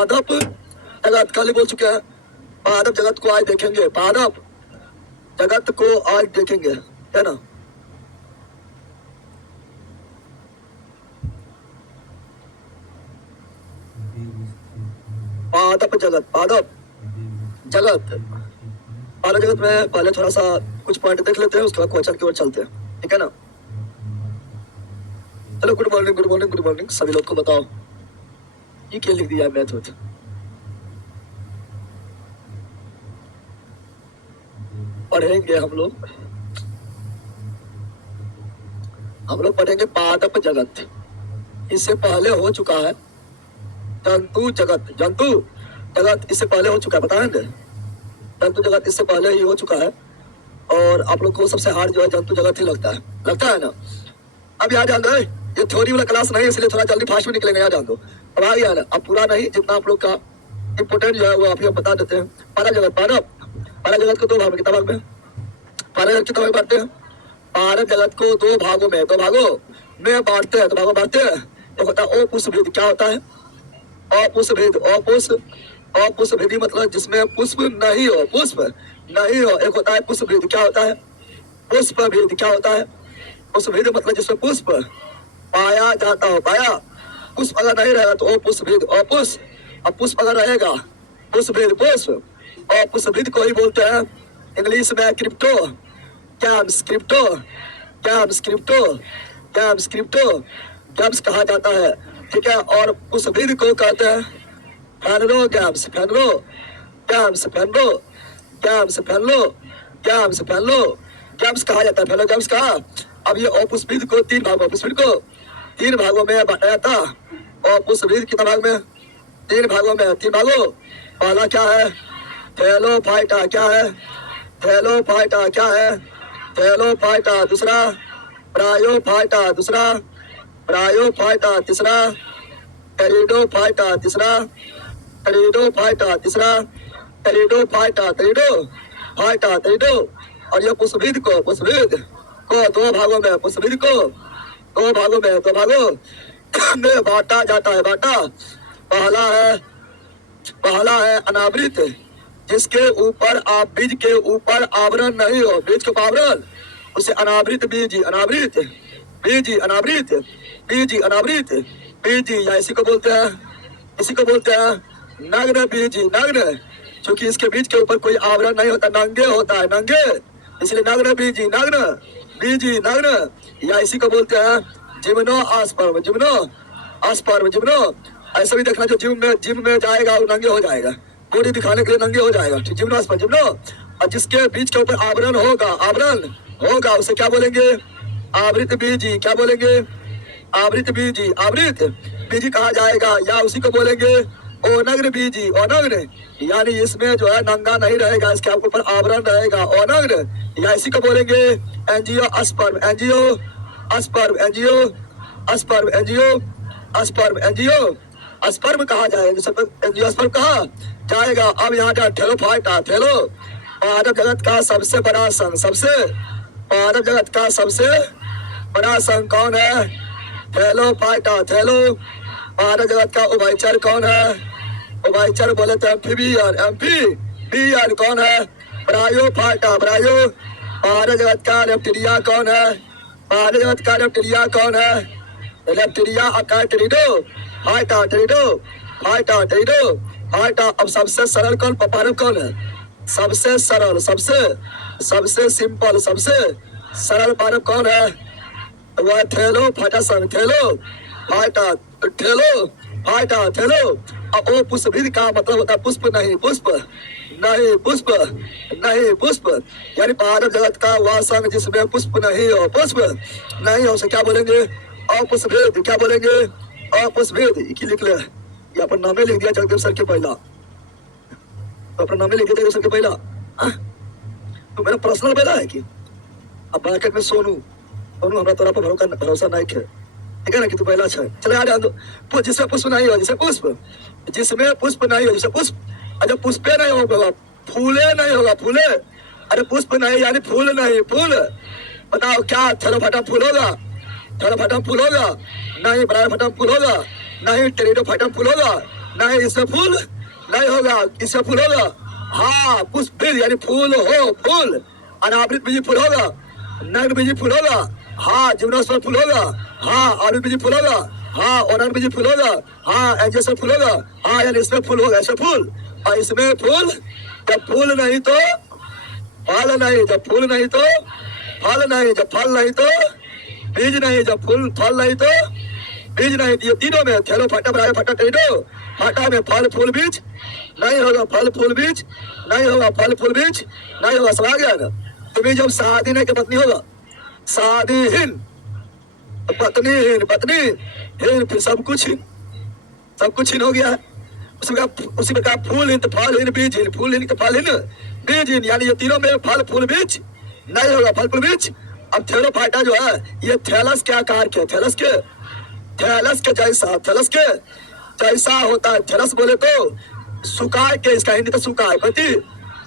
पादप जगत, कल ही बोल चुके हैं। पादप जगत को आज देखेंगे, पादप जगत को आज देखेंगे, है ना। पादप जगत, पादप जगत, पादप जगत में पहले थोड़ा सा कुछ पॉइंट देख लेते हैं, उसके बाद क्वेश्चन की ओर चलते हैं, ठीक है ना। चलो, good morning good morning good morning सभी लोग को। बताओ ये क्या लिख दिया है मैथ। पढ़ेंगे हम लोग पढ़ेंगे पादप जगत। इससे पहले हो चुका है जंतु जगत, जंतु जगत इससे पहले हो चुका है, बताएंगे। जंतु जगत इससे पहले ही हो चुका है, और आप लोग को सबसे हार्ड जो है जंतु जगत ही लगता है ना। अब याद जान दो, ये थ्योरी वाला क्लास नहीं है, इसलिए थोड़ा जल्दी फास्ट में निकलेंगे, याद जान दो। अब आ गया ना, अब पूरा नहीं, जितना आप लोग का इम्पोर्टेंट जो है वो आप बता देते हैं। पादप जगत, पादप जगत को दो भाग में, कितना भाग में पादप जगत कितना भाग बांटते हैं। पादप जगत को दो भागों में बांटते हैं, तो होता है अपुष्पभेद। क्या होता है अपुष्पभेद? अपुष्पभेदी मतलब जिसमें पुष्प नहीं हो, एक होता है पुष्पभेद। क्या होता है पुष्पभेद? क्या होता है पुष्पभेद? मतलब जिसमें पुष्प पाया जाता हो, पाया। पुष्प अगर नहीं रहेगा तो अपुष्पभेद, अपुष्प। अब पुष्प अगर रहेगा पुष्पभेद, पुष्प। और पुष्पभेद को ही बोलते हैं इंग्लिश में क्रिप्टो गैम्स, गैम्स कहा जाता है, ठीक है। और पुष्पभेद को कहते हैं फेनोगैम्स, गैम्स कहा जाता है, फेनोगैम्स कहा। अब ये अपुष्पभेद को तीन भागों में बांटा जाता है। अपुष्पभेद कितना भाग में? तीन भागों में, तीन भागों। पहला क्या है थैलोफाइटा, क्या है थैलोफाइटा। दूसरा ब्रायोफाइटा, तीसरा टेरिडोफाइटा, टेरिडो। और ये पुष्पभेद को दो भागों में बांटा जाता है, पहला है अनावृत, जिसके ऊपर आप बीज के ऊपर आवरण नहीं हो, बीज के ऊपर आवरण, उसे अनावृत बीजी, या इसी को बोलते हैं नग्न बीजी, नग्न। क्योंकि इसके बीज के ऊपर कोई आवरण नहीं होता, नंगे होता है, नंगे, इसलिए नग्न बीजी, नग्न। या इसी को बोलते हैं जिम्नोस्पर्म। ऐसा भी देखना, जो जिम में जाएगा वो नंगे हो जाएगा, बॉडी दिखाने के लिए नंगे हो जाएगा, जिम्नो। और जिसके बीच के ऊपर आवरण होगा उसे क्या बोलेंगे? आवृत बीजी। क्या बोलेंगे? आवृत बीजी कहा जाएगा। या उसी को बोलेंगे ओनग्न बीजी, ओनग्न, यानी इसमें जो है नंगा नहीं रहेगा, इसके ऊपर आवरण रहेगा, ओनग्न। या इसी को बोलेंगे एंजियोस्पर्म, अस्पर्म कहा जाएगा, एंजियोस्पर्म कहा जाएगा। अब यहाँ का थैलोफाइटा, पादप जगत का सबसे बड़ा संघ कौन है? थैलोफाइटा। पादप जगत का उभयचर कौन है? उभयचर बोले तो एम्फीबियन कौन है? ब्रायोफाइटा। पादप जगत का रेप्टिलिया कौन है? रेप्टिलिया अका टेरिडो। अब सबसे सरल कौन? पादप कौन है? सबसे सबसे सिंपल, सबसे सरल पादप कौन है? वह थैलोफाइटा। अब वो पुष्पभेद का मतलब होता है पुष्प नहीं, यानी पादप जगत का वह संघ जिसमें पुष्प नहीं हो, उसे क्या बोलेंगे? अपुष्पभेद। क्या बोलेंगे? अपुष्पभेद। लिख ले, ये अपन नामे लिख दिया जगदेव सर के पहला, तो अपना नामे लिख दिया जगदेव सर के पहला। तो मेरा पर्सनल पहला है कि अब ब्रैकेट में सोनू हमारा तोरा पर भरोसा नहीं है, ठीक है ना, कि तू पहला अच्छा है। चले याद आन दो, जिसमें पुष्प नहीं हो, जिसमें पुष्प नहीं हो, जैसे पुष्प, अच्छा पुष्पे नहीं होगा, फूले नहीं होगा, फूले। अरे पुष्प नहीं यानी फूल नहीं, फूल। बताओ क्या थैलोफाइटा फूल होगा? नहीं ब्रायोफाइटा फूल होगा, नहीं टेरिडोफाइटा फूल होगा, नहीं इसमें फूल नहीं होगा, इसमें फूल होगा। हाँ पुष्प बीज यानी फूल हो, फूल अनावृत बीज फूल होगा, नग्न बीज फूल होगा। हाँ जिम्नोस्पर्म फूल होगा। हाँ आवृत बीज फूल होगा। हाँ अनग्न बीज फूल होगा। हाँ एंजियोस्पर्म फूल होगा। हाँ यानी इसमें फूल होगा, ऐसे फूल। और इसमें फूल, जब फूल नहीं तो फल नहीं, जब फूल नहीं तो फल नहीं, जब फल नहीं तो बीज नहीं, जब फूल फल नहीं तो बीज नहीं। ये तीनों में थैलो फटा ब्रायो फटा टेडो, फटा में फल फूल बीज नहीं होगा, फल फूल बीज नहीं होगा, फल फूल बीज नहीं होगा। समझ गया ना? तुम्हें जब शादी नहीं की पत्नी होगा, शादीहीन पत्नीहीन, पत्नीहीन, फिर सब कुछ हीन हो गया है। उसी प्रकार फूल तो फलहीन, बीजहीन, फूलहीन तो फलहीन, बीजहीन यानी ये तीनों में फल फूल बीज नहीं होगा, फल फूल बीज। अब थैलोफाइटा जो है ये थैलस के आकार के, थैलस के जैसा होता है। थैलस बोले तो सुकाय के, इसका हिंदी तो सुकाय पति,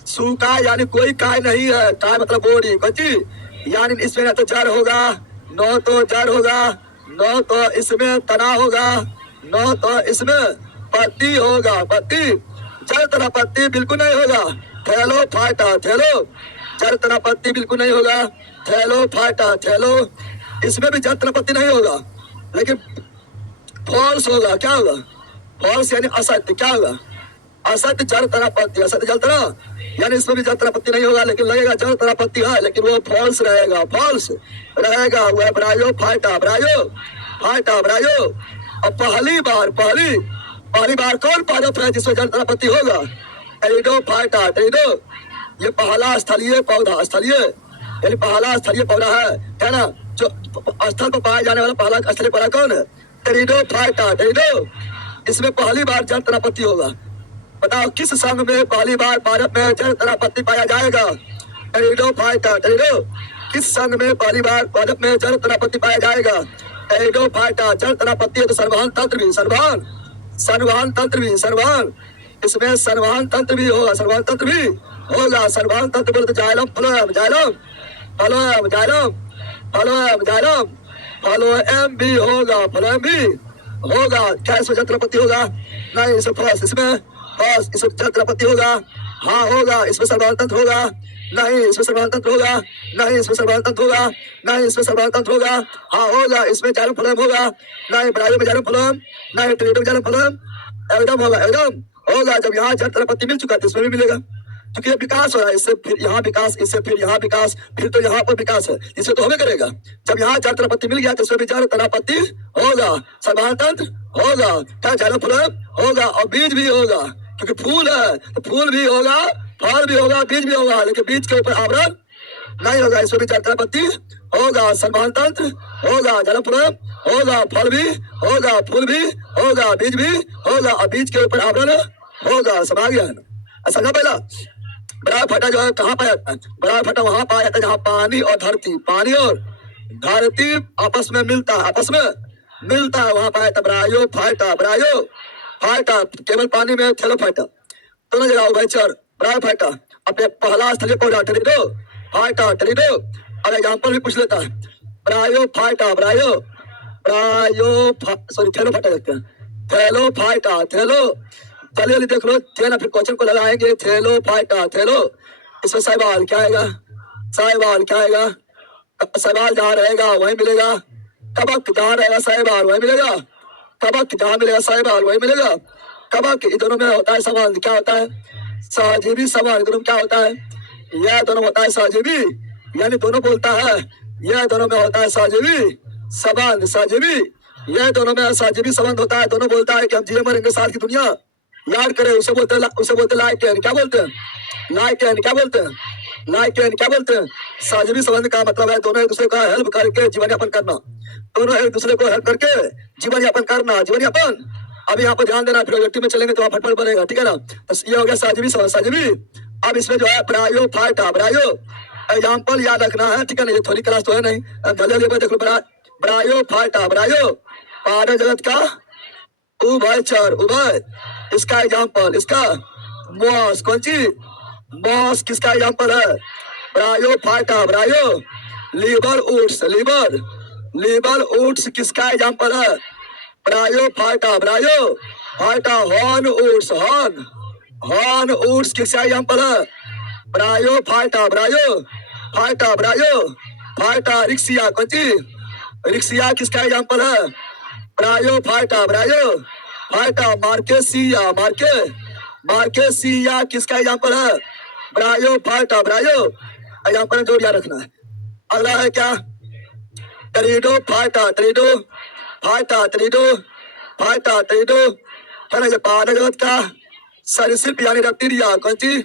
सुकाय यानी कोई काय नहीं है, काय मतलब बॉडी पति, यानी इसमें न तो जड़ होगा, न तो जड़ होगा, न तो इसमें तना होगा, न तो इसमें पत्ती होगा, पत्ती जड़ तना पत्ती बिल्कुल नहीं होगा। थैलोफाइटा, थैलो जड़ तना पत्ती बिल्कुल नहीं होगा। थैलोफाइटा, थैलो इसमें भी जड़ तना पत्ती नहीं होगा, लेकिन फॉल्स होगा। क्या होगा? फॉल्स यानी असत्य। क्या होगा? असत्य जड़ तना पत्ती, असत्य जड़ तना यानी इसमें भी जड़ तना पत्ती नहीं होगा, लेकिन लगेगा जड़ तना पत्ती है, लेकिन वो फॉल्स रहेगा, फॉल्स रहेगा। वह ब्रायो फाइटा, ब्रायो फाइटा, ब्रायो। अब पहली बार कौन पादप है जिसमें जड़ तना पत्ती होगा? टेरिडो फाइटा, टेरिडो ये पहला स्थलीय पौधा, स्थलीय यानी पहला स्थलीय पौधा है ना, जो स्थल पर पाया जाने वाला पहला स्थलीय पौधा कौन है? टेरिडो फाइटा, टेरिडो इसमें पहली बार जड़ तना पत्ती होगा। बताओ किस संघ में पहली बार भारत में जड़ तना पत्ती पाया जाएगा? टेरिडो फाइटा, टेरिडो किस संघ में पहली बार भारत में जड़ तना पत्ती पाया जाएगा? टेरिडो फाइटा जड़ तना पत्ती है तो संवहन तंत्र भी, संवहन तंत्र भी, संवहन इसमें संवहन तंत्र भी होगा, संवहन तंत्र भी होगा। संवहन तंत्र बोले तो xylem phloem, xylem phloem, xylem phloem, xylem phloem भी होगा, फ्लोएम भी होगा। क्या इसमें जड़ तना पत्ती होगा? नहीं इसमें फर्स्ट, इसमें जड़ तना पत्ती होगा। हाँ होगा। इसमें संवहन तंत्र होगा? नहीं इसमें संवहन तंत्र होगा, नहीं इसमें संवहन तंत्र होगा, नहीं इसमें संवहन तंत्र होगा। हाँ होगा। इसमें जाइलम फ्लोएम होगा? नहीं ब्रायो में जाइलम फ्लोएम, नहीं टेरिडो में जाइलम फ्लोएम एकदम होगा, एकदम होगा। जब यहाँ जड़ तना पत्ती मिल चुका है तो इसमें भी मिलेगा, क्योंकि ये विकास हो रहा है, इससे फिर यहाँ विकास, इससे फिर यहाँ विकास, फिर तो यहाँ पर विकास है, इससे तो हमें करेगा। जब यहाँ जड़ तना पत्ती मिल गया तो इसमें भी जड़ तना पत्ती होगा, संवहन तंत्र होगा, क्या जाइलम फ्लोएम होगा और बीज भी होगा, क्योंकि फूल है तो फूल भी होगा, फल भी होगा, बीज भी होगा, लेकिन बीज के ऊपर आवरण नहीं होगा। इसमें भी जड़ तना पत्ती होगा, संवहन तंत्र होगा, जाइलम फ्लोएम होगा, फल भी होगा, फूल भी होगा, बीज भी होगा और बीज के ऊपर आवरण होगा। समझ गया है ना? समझा पहला? बड़ा फटा जो है कहाँ पाया जाता है? बड़ा फटा वहां पाया जाता है जहाँ पानी और धरती, पानी और धरती आपस में मिलता है, आपस में मिलता है, वहां पाया जाता है ब्रायो फाइटा, ब्रायो फाइटा। केवल पानी में थैलोफाइटा दोनों जगह उभयचर ब्रायो फाइटा। अपने पहला स्थलीय पौधा टेरिडो फाइटा, टेरिडो। अब एग्जाम्पल भी पूछ लेता है, ब्रायो फाइटा, ब्रायो सॉरी थैलोफाइटा देखते हैं, थैलोफाइटा, थैलो जल्दी जल्दी देख लो थे ना, फिर क्वेश्चन को लगाएंगे। थैलोफाइटा, थैलो इसमें सवाल क्या आएगा? सवाल क्या आएगा? सवाल जहाँ रहेगा वही मिलेगा, कबक जहाँ रहेगा सवाल वही मिलेगा, कबक जहाँ मिलेगा सवाल वही मिलेगा। कबक इन दोनों में होता है संबंध, क्या होता है? सहजीवी संबंध। दोनों में क्या होता है? यह दोनों होता है सहजीवी, यानी दोनों बोलता है, यह दोनों में होता है सहजीवी संबंध, सहजीवी यह दोनों में सहजीवी संबंध होता है। दोनों बोलता है कि हम जिए मरेंगे साथ की दुनिया याद करें, उसे बोलते लाइक एंड, क्या बोलते हैं? लाइक एंड, क्या बोलते हैं? लाइक एंड, क्या बोलते हैं? सहजीवी संबंध का मतलब है दोनों एक दूसरे का हेल्प करके जीवन यापन करना, दोनों एक दूसरे को हेल्प करके जीवन यापन करना, जीवन यापन। अब यहाँ पर ध्यान देना, फिर में चलेंगे तो फटफट बनेगा, ठीक है ना? तो ये हो गया सहजीवी संबंध, सहजीवी। अब इसमें जो है ब्रायो फाइटा, ब्रायो एग्जाम्पल याद रखना है, ठीक है ना? ये थोड़ी क्लास तो है नहीं, जल्दी देख लो। ब्रायो फाइटा, ब्रायो पाद जगत का उभयचर, उभय इसका एग्जाम्पल, इसका मॉस, कौन सी मॉस किसका एग्जाम्पल है? ब्रायो फाइटा, ब्रायो लीबर उट्स, लीबर ऊट्स किसका एग्जाम्पल है? ब्रायो फाटा, ब्रायो फाटा, हॉर्न उड्स, हॉर्न, हॉर्न उड्स किसका एग्जाम्पल है? ब्रायो फाटा, ब्रायो फाटा, ब्रायो फाटा, रिक्सिया कौन सी? रिक्सिया किसका एग्जाम्पल है? ब्रायो फाटा, ब्रायो फाटा, मार्केसिया, मार्केसिया किसका एग्जाम्पल है? ब्रायो फाटा, ब्रायो एग्जाम्पल जोड़ याद रखना है। अगला है क्या? टरीडो फाटा, टरीडो फाटा, टरीडो फाटा, टरीडो है ना। ये पहाड़ जगत का सरीसृप यानी रेप्टिलिया कौन सी?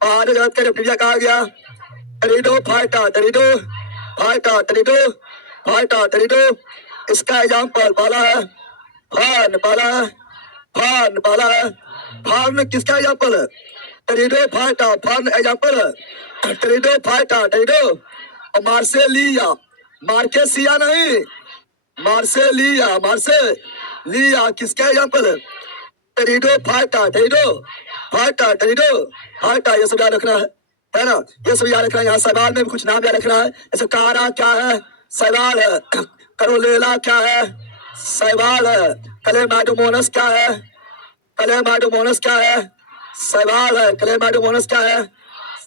पहाड़ जगत का रेप्टिलिया कहा गया। टरीडो फाटा, टरीडो फाटा, टरीडो फाटा, टरीडो इसका एग्जाम्पल पाला है फान, पाला है फान, पाला है फान किसका एग्जाम्पल है? टरीडो फाटा, फान एग्जाम्पल है। टरीडो फाटा, टरीडो और मार्सेलिया, मार्केसिया नहीं, मार्सेलिया, मार्सेलिया किसका एग्जाम्पल है? टरीडो फाटा, टरीडो फाटा, टरीडो फाटा, ये सब याद रखना है ना। ये सब याद रखना है। यहाँ सवाल में भी कुछ नाम याद रखना है। जैसे कारा क्या है? सवाल है। करोलेला क्या है? सवाल है। क्लेमाइडोमोनस क्या है? क्लेमाइडोमोनस क्या है? सवाल है। क्लेमाइडोमोनस क्या है?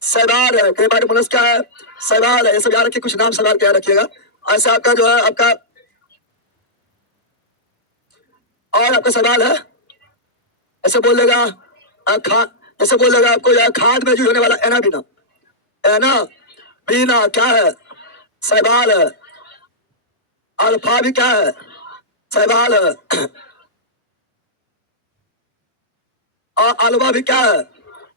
सवाल है। क्लेमाइडोमोनस क्या है? सवाल है। ये सब याद रखिए, कुछ नाम सवाल क्या रखिएगा। ऐसे आपका जो है आपका और आपका सवाल है ऐसे बोलेगा जैसे बोलेगा आपको यह खाद में यूज होने वाला एना बीना, एना बीना क्या है? सवाल है। अल्फा भी क्या है? सवाल है। और अलवा भी क्या है?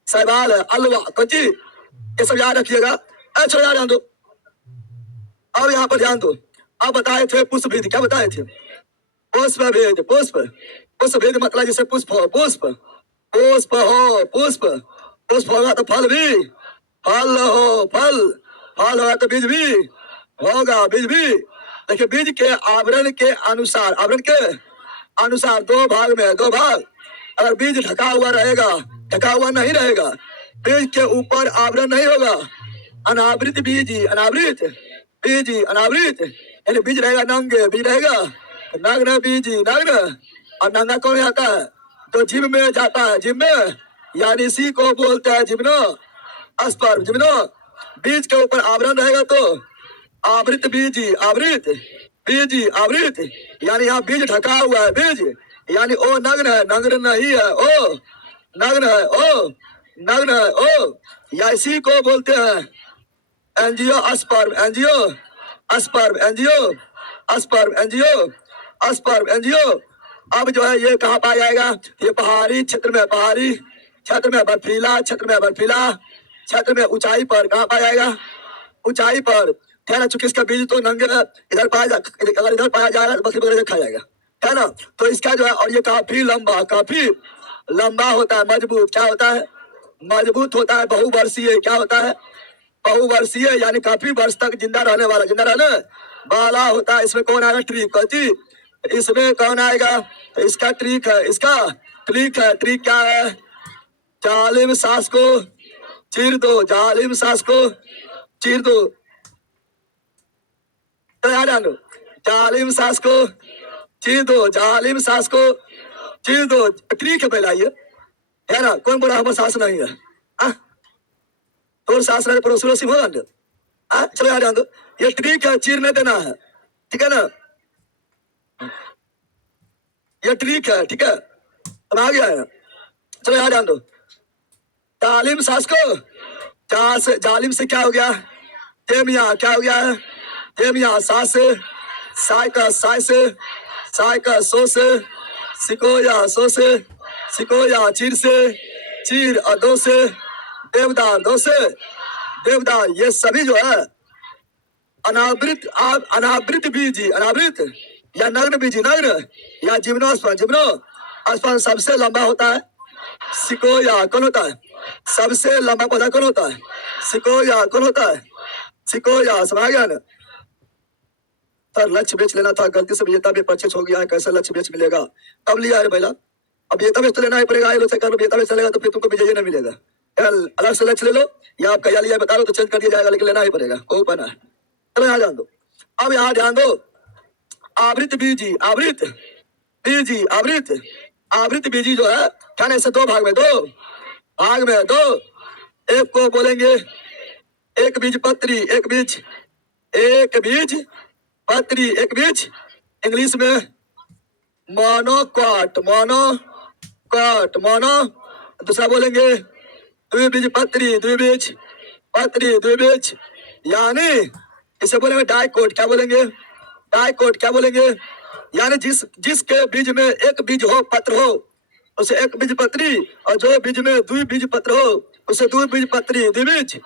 सवाल है। अलवा कौन सी? ये सब याद रखिएगा। अच्छा याद ध्यान दो। अब यहाँ पर ध्यान दो। अब बताए थे पुष्प भेद, क्या बताए थे? पुष्प भेद, पुष्प पुष्प भेद मतलब जैसे पुष्प हो, पुष्प पुष्प हो, पुष्प पुष्प होगा तो फल भी, फल हो, फल फल होगा तो बीज भी होगा, बीज भी। देखिए बीज के आवरण के अनुसार, आवरण के अनुसार दो भाग में, दो भाग। अगर बीज ढका हुआ रहेगा, ढका हुआ नहीं रहेगा, बीज के ऊपर आवरण नहीं होगा, अनावृत बीज, अनावृत बीज, अनावृत यानी बीज रहेगा नंगे, बीज रहेगा नग्न बीज, नग्न। और नंगा कौन आता है? तो जिम में जाता है, जिम में यानी इसी को बोलते हैं जिम्नो अस्पर्म, जिम्नो। बीज के ऊपर आवरण रहेगा तो आवृत बीज, आवृत बीज, आवृत यानी यहाँ बीज ढका हुआ है, बीज यानी ओ नग्न है, नग्न नहीं है, ओ नग्न है, ओ नग्न है, ओ या इसी को बोलते हैं angiosperm, angiosperm, angiosperm, angiosperm, angio. अब जो है ये कहाँ पाया जाएगा? ये पहाड़ी क्षेत्र में, पहाड़ी क्षेत्र में, बर्फीला क्षेत्र में, बर्फीला क्षेत्र में, ऊंचाई पर कहाँ पाया जाएगा? ऊंचाई पर। है ना। चूंकि इसका बीज तो नंगे इधर पाया जा, अगर इधर पाया जाएगा तो बकरी वगैरह खा जाएगा, है ना। तो इसका जो है और ये काफी लंबा, काफी लंबा होता है, मजबूत क्या होता है? मजबूत होता है, बहुवर्षीय क्या होता है? बहुवर्षीय यानी काफी वर्ष तक जिंदा रहने वाला, जिंदा रहने वाला होता है। इसमें कौन आएगा? ट्री कौन सी? इसमें कौन आएगा? तो इसका ट्रिक है, इसका ट्रिक है। ट्रिक क्या है? जालिम सांस को चीर दो, जालिम सांस को चीर दो। तो याद आनो, जालिम सांस को चीर दो, जालिम सांस को चीर दो। ट्रिक है पहला ये, है ना। कौन बोला हमारा सांस नहीं है? तो सांस नहीं पड़ोसी सिंह होगा ना। चलो याद आनो, ये ट्रिक है, चीरने देना है, ठीक है ना। ये ट्रिक है, ठीक है। अब आ गया है। चलो याद ध्यान दो। जालिम सांस को जालिम से क्या हो गया? जेमिया क्या हो गया है? जेमिया सांस से, साय का साय से, साय का सो से, सिकोया सो से, सिकोया चीर से, चीर और दो से, देवदार दो से, देवदार। ये सभी जो है अनावृत, अनावृत बीज, अनावृत या नग्न बीज, नग्न या जिम्नोस्पर्म, जिम्नोस्पर्म सबसे लंबा होता है। सिकोया कौन होता है? सबसे लंबा पौधा कौन होता है? सिकोया कौन होता है? सिकोया। समझ गया ना। सर लक्ष्य बेच लेना था, गलती से बेटा भी परचेज हो गया है, कैसे लक्ष्य बेच मिलेगा? कब लिया है पहला? अब बेटा बेच तो लेना ही पड़ेगा। बेटा बेच चलेगा तो फिर तुमको विजय नहीं मिलेगा। अलग से लक्ष्य ले लो या आप क्या लिया बता दो तो चेंज कर दिया जाएगा, लेकिन लेना ही पड़ेगा, को बना है। चलो यहाँ ध्यान दो। अब यहाँ ध्यान दो, आवृत बीज, आवृत बीजी आवृत, आवृत बीजी जो है क्या ना, इसे दो भाग में दो। एक को बोलेंगे एक बीज पत्री, एक बीज पत्री, एक बीज इंग्लिश में मोनोकॉट, मोनो। दूसरा बोलेंगे द्विबीज पत्री, द्विबीज यानी इसे बोलेंगे डाइकोट। क्या बोलेंगे? डाइकोट। क्या बोलेंगे? यानी जिसके बीज में एक बीज हो, पत्र हो, उसे एक बीज पत्री, और जो बीज में द्विबीज पत्र हो उसे द्विबीज पत्री, द्विबीज।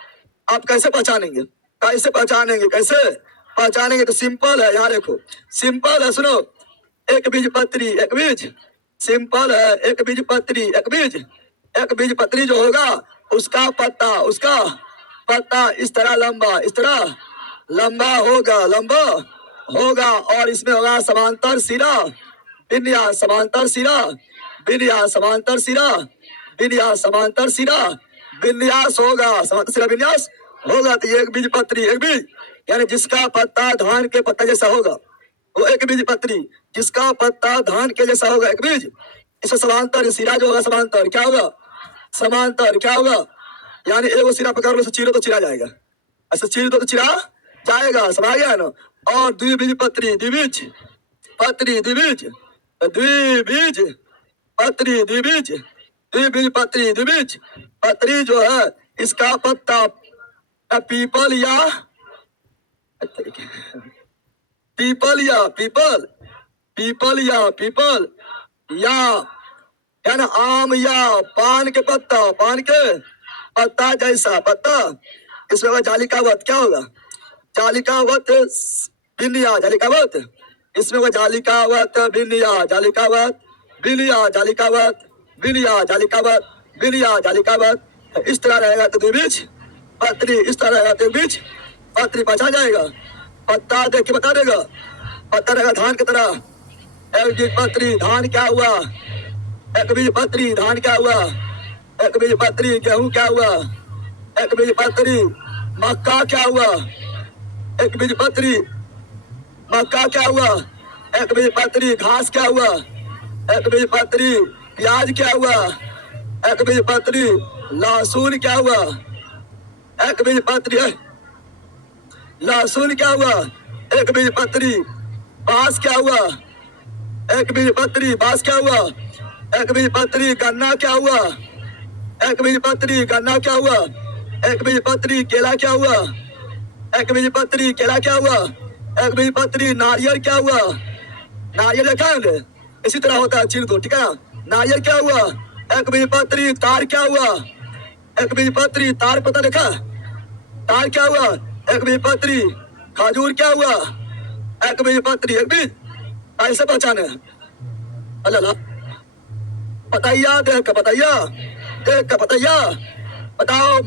आप कैसे पहचानेंगे? कैसे पहचानेंगे? तो सिंपल है, यहाँ देखो सिंपल है, सुनो। एक बीज पत्री, एक बीज, सिंपल है। एक बीज पत्री, एक बीज पत्री जो होगा उसका पत्ता इस तरह लंबा होगा, और इसमें होगा समांतर सिरा, विन्यास, समांतर सिरा, विन्यास होगा, समांतर सिरा विन्यास होगा। तो ये एक बीज पत्री, एक बीज यानी जिसका पत्ता धान के पत्ता जैसा होगा वो एक बीज पत्री, जिसका पत्ता धान के जैसा होगा एक बीज। इसे समांतर सिरा जो होगा, समांतर क्या होगा? यानी एक सिरा पकड़ लो, चीरो तो चिरा जाएगा, ऐसे चीर दो तो चिरा जाएगा, समझ गया ना। और द्विबीज पत्री, द्विबीज पत्री, द्विबीज पत्री जो है इसका पत्ता पीपल या है ना आम या पान के पत्ता जैसा पत्ता। इसमें होगा जालिकावत। क्या होगा? जालिकावत बिलिया, जालिकावत। इसमें होगा जालिकावत बिलिया, जालिकावत। इस तरह रहेगा तो द्विबीज पत्री, इस तरह रहेगा तो द्विबीज पत्री। पहचान जाएगा, पत्ता देख के बता देगा। पत्ता रहेगा धान की तरह। एक बीज पत्री धान क्या हुआ? एक बीज पत्री धान क्या हुआ? एक बीज पत्री गेहूं क्या हुआ? एक बीज पत्री मक्का क्या हुआ? एक बीज पत्री मक्का क्या हुआ? एक बीज पत्री घास क्या हुआ? एक बीज पत्री प्याज क्या हुआ? एक बीज पत्री लहसुन क्या हुआ? एक बीज पत्री लहसुन क्या हुआ? एक बीज पत्री बांस क्या हुआ? एक बीज पत्री बांस क्या हुआ? एक बीज पत्री गन्ना क्या हुआ? एक बीज पत्री गन्ना क्या हुआ? एक बीज पत्री केला क्या हुआ? एक बीज पत्री केला क्या हुआ? एक बीज पत्री नारियल क्या हुआ? नारियल क्या है? इसी तरह होता है, चिर दो, ठीक है ना। नारियल क्या हुआ? एक बीज पत्री तार क्या हुआ? एक बीज पत्री तार, पता देखा तार क्या हुआ? एक बीज पत्री खजूर क्या हुआ? एक बीज पत्री, एक बीज। ऐसे पहचाने अल्लाह बताइया, देख का बताइया। बताओ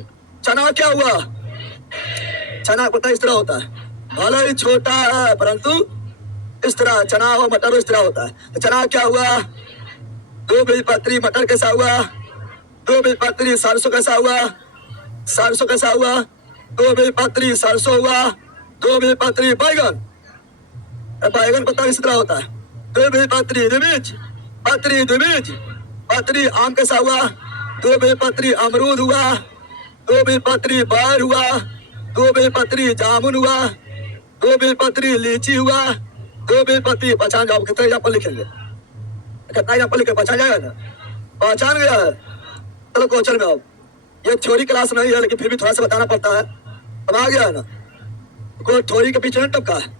चना क्या हुआ? चना पता इस तरह होता है, भले ही छोटा है परंतु इस तरह चना हो, मटर इस तरह होता है। तो चना क्या हुआ? दो बीज पत्री मटर कैसा हुआ? दो बीज पत्री सरसों कैसा हुआ? सरसों कैसा हुआ? दो बीज पत्री सरसों हुआ। दो बीज पत्री बैगन, बैगन पता इस तरह होता है। दो बीज पत्री द्विबीज पत्री आम कैसा हुआ? दो बीज पत्री अमरूद हुआ। दो बीज पत्री बैर हुआ। दो बीज पत्री जामुन हुआ। दो बीज पत्री लीची हुआ। दो बीज पत्री, पहचान जाओ कितने एग्जाम्पल लिखेंगे, कितना एग्जाम्पल लिखे पहचान जाएगा ना? पहचान गया है। चलो क्वेश्चन में आओ। ये थ्योरी क्लास नहीं है लेकिन फिर भी थोड़ा सा बताना पड़ता है, समझ गया है ना? कोई थ्योरी के पीछे नहीं टपका है।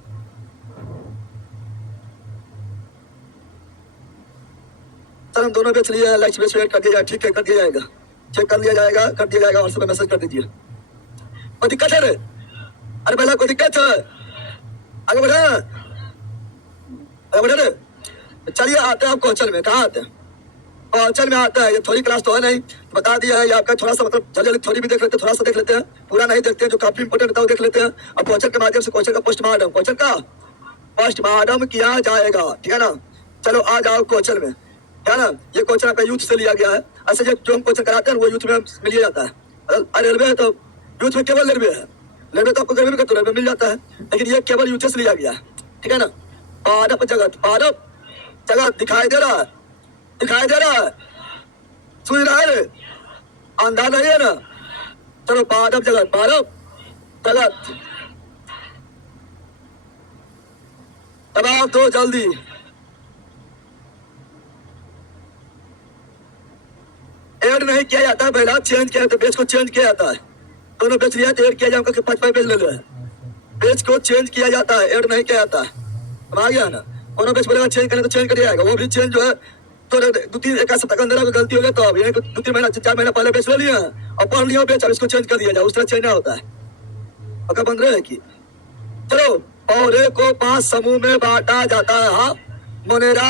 सर हम दोनों बेच लिए, लाइक्स बेच कर दिया जाए, ठीक है कर दिया जाएगा, चेक कर लिया जाएगा, व्हाट्सएप में मैसेज कर दीजिए। कोई दिक्कत है रे? अरे पहला कोई दिक्कत है? आगे बढ़े रे। चलिए आते हैं आप क्वेश्चन में। कहाँ आते हैं? क्वेश्चन में आते हैं। ये थ्योरी क्लास तो है नहीं, बता दिया है। ये आपका थोड़ा सा मतलब जल्दी थ्योरी भी देख लेते हैं, थोड़ा सा देख लेते हैं, पूरा नहीं देखते हैं, जो काफी इंपोर्टेंट होता है वो देख लेते हैं। अब क्वेश्चन के माध्यम से क्वेश्चन का पोस्टमार्टम किया जाएगा, ठीक है ना। चलो आ जाओ क्वेश्चन में, क्या ना। ये क्वेश्चन आपका यूथ से लिया गया है। ऐसे जो हम क्वेश्चन कराते हैं वो यूथ में मिल जाता है। रेलवे है तो यूथ में केवल रेलवे है, रेलवे तो आपको रेलवे में तो रेलवे मिल जाता है, लेकिन ये केवल यूथ से लिया गया है, ठीक है ना। पादप जगत दिखाई दे रहा है, दिखाई दे रहा है, सुन रहा है, अंधा नहीं है ना। चलो पादप जगत, पादप जगत, दबाव दो जल्दी। ऐड नहीं किया जाता है, पहला चेंज किया तो बेच को चेंज किया जाता है। दोनों बेच लिया तो ऐड किया जाए, 5 बेच ले लो। बेच को चेंज किया जाता है, ऐड नहीं किया जाता है। अब आ गया ना, दोनों बेच बोलेगा चेंज करने तो चेंज कर जाएगा, वो भी चेंज जो है तो 2-3 एक सप्ताह के अंदर गलती हो गया तो अब ये 2-3 महीना 4 महीना पहले बेच ले लिया और पढ़ लिया बेच, अब इसको चेंज कर दिया जाए, उस तरह चेंज ना होता है। पक्का बंद रहे कि चलो पौधे को 5 समूह में बांटा जाता है। हाँ, मोनेरा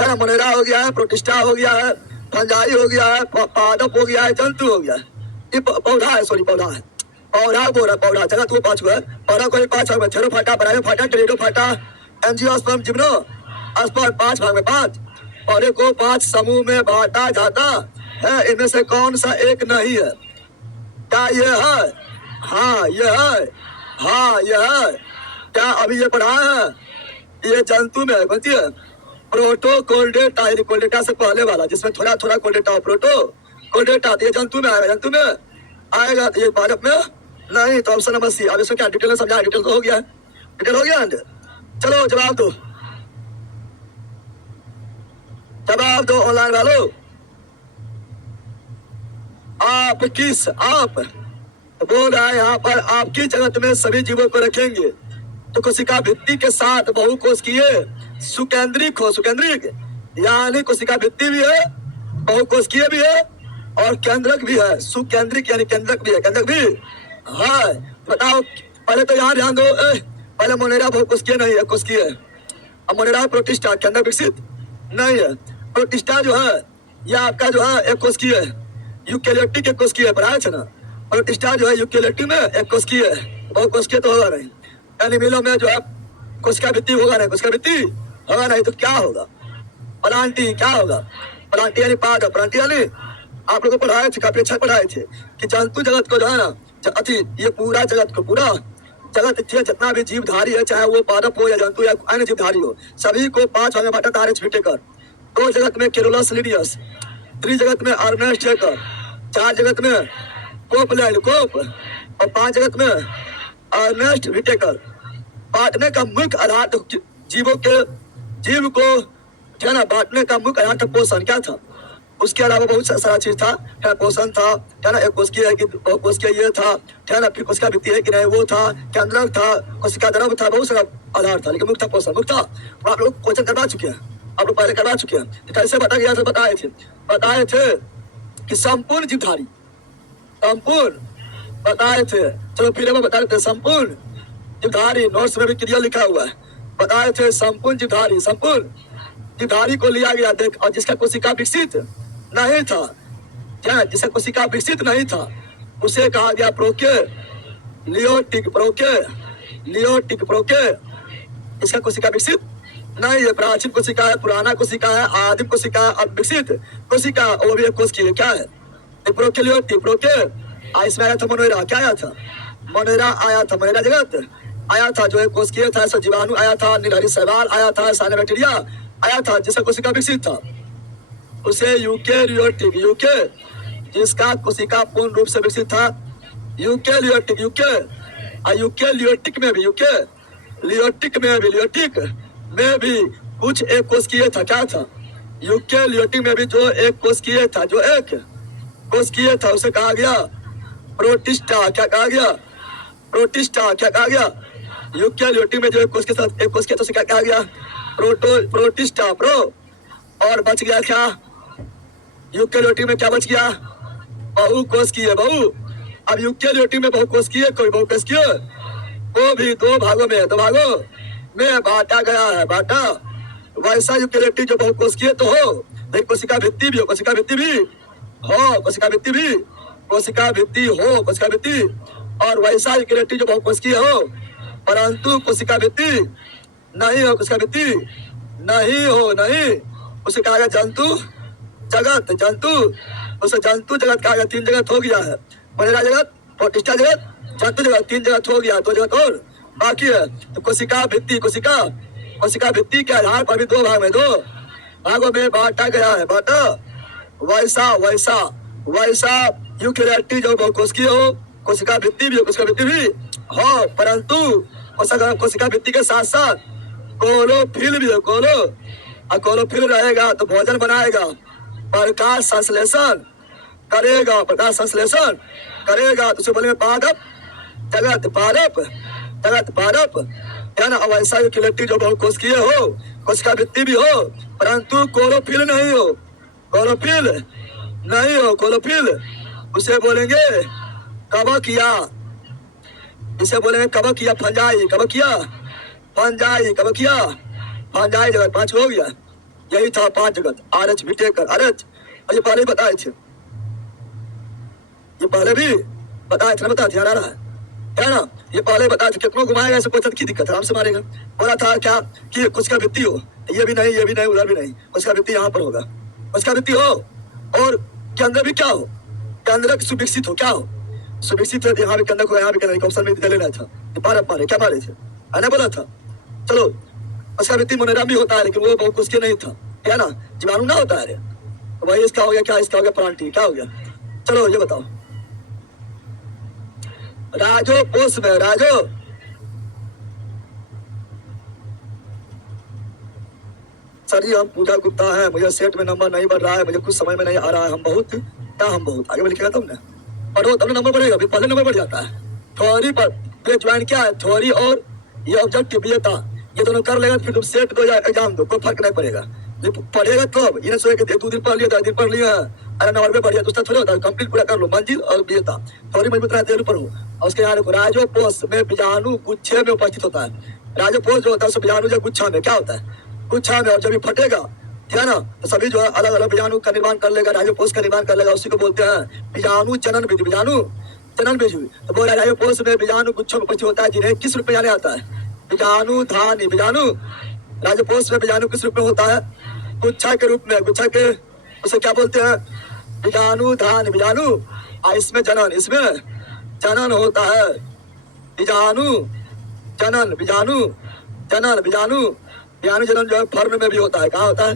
है, मोनेरा हो गया है, प्रोटिस्टा हो गया है, फंजाई हो गया है, पादप हो गया है, जंतु हो गया है। ये पौधा है, सॉरी पौधा है, पौधा बोल रहा पौधा जगह तू 5 है, पौधा को 5 भाग में, थेरो फाटा, बरायो फाटा, टेरेडो फाटा, एंजियोस्पर्म, जिम्नो अस्पर्म 5 भाग में 5। पौधे को 5 समूह में बांटा जाता है, इनमें से कौन सा एक नहीं है? क्या ये है? हाँ ये है, हाँ ये है। क्या अभी ये पढ़ा है? ये जंतु में है, कौन है? प्रोटो कोल्डेटा, यानी कोल्डेटा से पहले वाला जिसमें थोड़ा थोड़ा कोल्डेटा, प्रोटो कोल्डेटा, ये जंतु में आएगा, जंतु में आएगा, तो ये पादप में नहीं। तो ऑप्शन नंबर सी। अब इसमें क्या डिटेल में समझा? डिटेल तो हो गया, डिटेल हो गया। चलो जवाब दो, जवाब दो ऑनलाइन वालों। आप किस, आप बोल रहा है यहाँ पर आपकी जगत में सभी जीवों को रखेंगे तो कोशिका भित्ति के साथ बहुकोशिकीय सुकेंद्रिक हो, सुकेंद्रिक यानी कोशिका भित्ति भी है, बहुकोशिकीय भी है और केंद्रक भी है। सुकेंद्रिक यानी केंद्रक भी है, केंद्रक भी है। बताओ पहले तो यहाँ ध्यान दो, पहले मोनेरा बहुकोशिकीय नहीं है, कोशिकीय है। अब मोनेरा प्रोटिस्टा केंद्र विकसित नहीं है। प्रोटिस्टा जो है यह आपका जो है एक कोशिकीय है, यूकेरियोटिक एक कोशिकीय है, पढ़ाया है ना। प्रोटिस्टा जो है यूकेरियोटिक में एक कोशिकीय है, बहुकोशिकीय तो होगा नहीं। एनिमलों में जो है कोशिका भित्ति होगा नहीं, कोशिका भित्ति होगा नहीं, तो क्या होगा? प्लांटी क्या होगा? प्लांटी यानी पादप, प्लांटी यानी आप लोगों को पढ़ाए थे, काफी अच्छा पढ़ाए थे कि जंतु जगत को जो है ना, ये पूरा जगत को, पूरा जगत जितना भी जीवधारी है, चाहे वो पादप हो या जंतु या अन्य जीवधारी हो, सभी को 5 भाग में बांटा तारे छिटे कर। 2 जगत में केरोलस लिनियस, 3 जगत में अर्नेस्ट हेकर, 4 जगत में कोपलैंड कोप और 5 जगत में अर्नेस्ट विटेकर। बांटने का मुख्य आधार तो जीवों के, जीव को क्या ना, बांटने का मुख्य आधार था पोषण। क्या था? उसके अलावा बहुत सारा चीज था, क्या पोषण था, क्या ना, एक कोशिकीय है कि बहुकोशिकीय ये था, क्या ना, फिर कोशिका भित्ति है कि नहीं वो था, केंद्रक था, कोशिका द्रव था, बहुत सारा आधार था, लेकिन मुख्य था पोषण, मुख्य था। आप लोग क्वेश्चन करवा चुके हैं, आप लोग पहले करवा चुके हैं। तो कैसे बता गया? बताए थे कि संपूर्ण जीवधारी, संपूर्ण बताए थे। चलो फिर हम बता देते, संपूर्ण जीवधारी, नोट्स में भी क्रिया लिखा हुआ है। बताए थे संपूर्ण जीवधारी, संपूर्ण जीवधारी को लिया गया देख, और जिसका कोशिका विकसित नहीं था, क्या जिसका कोशिका विकसित नहीं था उसे कहा गया प्रोके लियोटिक, प्रोके लियोटिक, प्रोके। इसका कोशिका विकसित नहीं है, प्राचीन कोशिका है, पुराना कोशिका है, आदिम कोशिका है, अब विकसित कोशिका, वो भी एक कोशिकीय क्या है? प्रोकेलियोटिक, प्रोके। इसमें आया था मोनेरा, क्या आया था? मोनेरा आया था, मोनेरा जगत आया था जो एक कोशिकीय था, ऐसा जीवाणु आया था, निर्हरी शैवाल आया था, साइनोबैक्टीरिया आया था, जिसका कोशिका विकसित था उसे यूकेरियोटिक, यूके जिसका कोशिका पूर्ण रूप से विकसित था, यूकेरियोटिक, यूकेरियोटिक में भी, यूकेरियोटिक में भी, लियोटिक में भी कुछ एक कोशिकीय था। क्या था? यूकेरियोटिक में भी जो एक कोशिकीय था, जो एक कोशिकीय था, उसे कहा गया प्रोटिस्टा। क्या कहा गया? प्रोटिस्टा। क्या कहा गया? यूकेरियोटिक में जो एक कोशिकीय था, एक कोशिकीय था, उसे क्या कहा गया? Protista, pro. और बच गया क्या? यूकेरियोटिक में क्या बच गया? बहुकोशिकीय, बहु। अब यूकेरियोटिक में बहुकोशिकीय, कोई बहुकोशिकीय, वो भी 2 भागों में, 2 भागों में बांटा गया है, बांटा। वैसा यूकेरियोटिक जो बहुकोशिकीय तो हो, लेकिन कोशिका भित्ति भी हो, कोशिका भित्ति भी हो, कोशिका भित्ति भी, कोशिका भित्ति हो, कोशिका भित्ति। और वैसा यूकेरियोटिक जो बहुकोशिकीय हो परंतु कोशिका भित्ति नहीं हो, कोशिका भित्ति नहीं हो, नहीं, उसे कहा गया जंतु जगत, जंतु, उसे जंतु जगत कहा गया। 3 जगत हो गया है, मोनेरा जगत, प्रोटिस्टा जगत, जंतु जगत, 3 जगत हो गया, 2 जगत और बाकी है। तो कोशिका भित्ति, कोशिका कोशिका भित्ति के आधार पर भी दो भागों में बांटा गया है। बांटा वैसा वैसा वैसा यूकेरियोटिक जो बहुकोशिकीय हो, कोशिका भित्ति भी हो, कोशिका भित्ति भी हो, परंतु कोशिका भित्ति के साथ साथ क्लोरोफिल भी हो। क्लोरोफिल रहेगा तो भोजन बनाएगा, प्रकाश संश्लेषण करेगा, प्रकाश संश्लेषण करेगा, तो उसे बोलेंगे पादप जगत। पादप है ना। अब ऐसा यूकेरियोटिक जो बहुकोशिकीय हो, कोशिका भित्ति भी हो, परंतु क्लोरोफिल नहीं हो, क्लोरोफिल उसे बोलेंगे कवकिया। इसे बोलेंगे कवकिया, फंजाई, फंजाई जगत। 5 हो गया, यही था 5 जगत। आरच विटेकर, आरच ये पहले बताए थे, ये पहले भी बताए थे ना, बता ध्यान आ रहा है ना। ये पहले बताए थे, कितनों घुमाएगा ऐसे कोई की दिक्कत है, आराम से मारेगा। बोला था क्या कि कोशिका भित्ति हो, ये भी नहीं, उधर भी नहीं, कोशिका भित्ति यहाँ पर होगा। कोशिका भित्ति हो और के अंदर भी क्या हो, के अंदर सुविकसित हो, क्या हो सुविकसित है। यहाँ भी के अंदर को, यहाँ भी के ऑप्शन में लेना था। पारे क्या मारे थे, मैंने बोला था। चलो कोशिका भित्ति मनोरम भी होता है, लेकिन वो बहुत कुछ नहीं था, क्या ना, जीवाणु ना होता है। वही इसका हो गया, क्या इसका हो गया, प्रांटी क्या हो गया। चलो ये बताओ, राजो पोष में राजो सर जी हम पूजा गुप्ता है, मुझे सेट में नंबर नहीं बढ़ रहा है, मुझे कुछ समय में नहीं आ रहा है। हम बहुत आगे में लिखेगा तुमने, पढ़ो तब नंबर बढ़ेगा, अभी पहले नंबर बढ़ जाता है। थ्योरी पर ज्वाइन क्या है, थ्योरी और ये ऑब्जेक्टिव विजेता, ये दोनों कर लेगा, फिर तुम सेट दो या एग्जाम दो, कोई फर्क नहीं पड़ेगा। पढ़ेगा तो अब इन्हें सोए 2 दिन पढ़ लिया, 10 दिन पढ़ लिया, अरे नंबर में बढ़िया दूसरा थोड़ा होता है। कंप्लीट पूरा कर लो, मंजिल और विजेता। थ्योरी मजबूत रहते हैं, पढ़ो। और उसके यहाँ देखो, राजोपोष में बीजाणु गुच्छे में उपस्थित होता है। राजोपोष जो होता है, बीजाणु जो गुच्छा में क्या होता है, गुच्छा में, और जब ये फटेगा, है ना, तो सभी जो है अलग अलग बीजाणु का निर्माण कर लेगा, राजोपोष का निर्माण कर लेगा। उसी को बोलते हैं बीजाणु जनन विधि, बीजाणु जनन विधि। तो बोला राजोपोष में बीजाणु गुच्छों में उपस्थित होता है, जिन्हें किस रूप में जाने आता है, बीजाणु धानी। बीजाणु राजोपोष में बीजाणु किस रूप में होता है, गुच्छा के रूप में, गुच्छा के उसे क्या बोलते हैं, बीजाणु धान, बीजाणु। इसमें जनन होता है, बीजाणु जनन, बीजाणु जनन जो है फर्न में भी होता है। कहाँ होता है,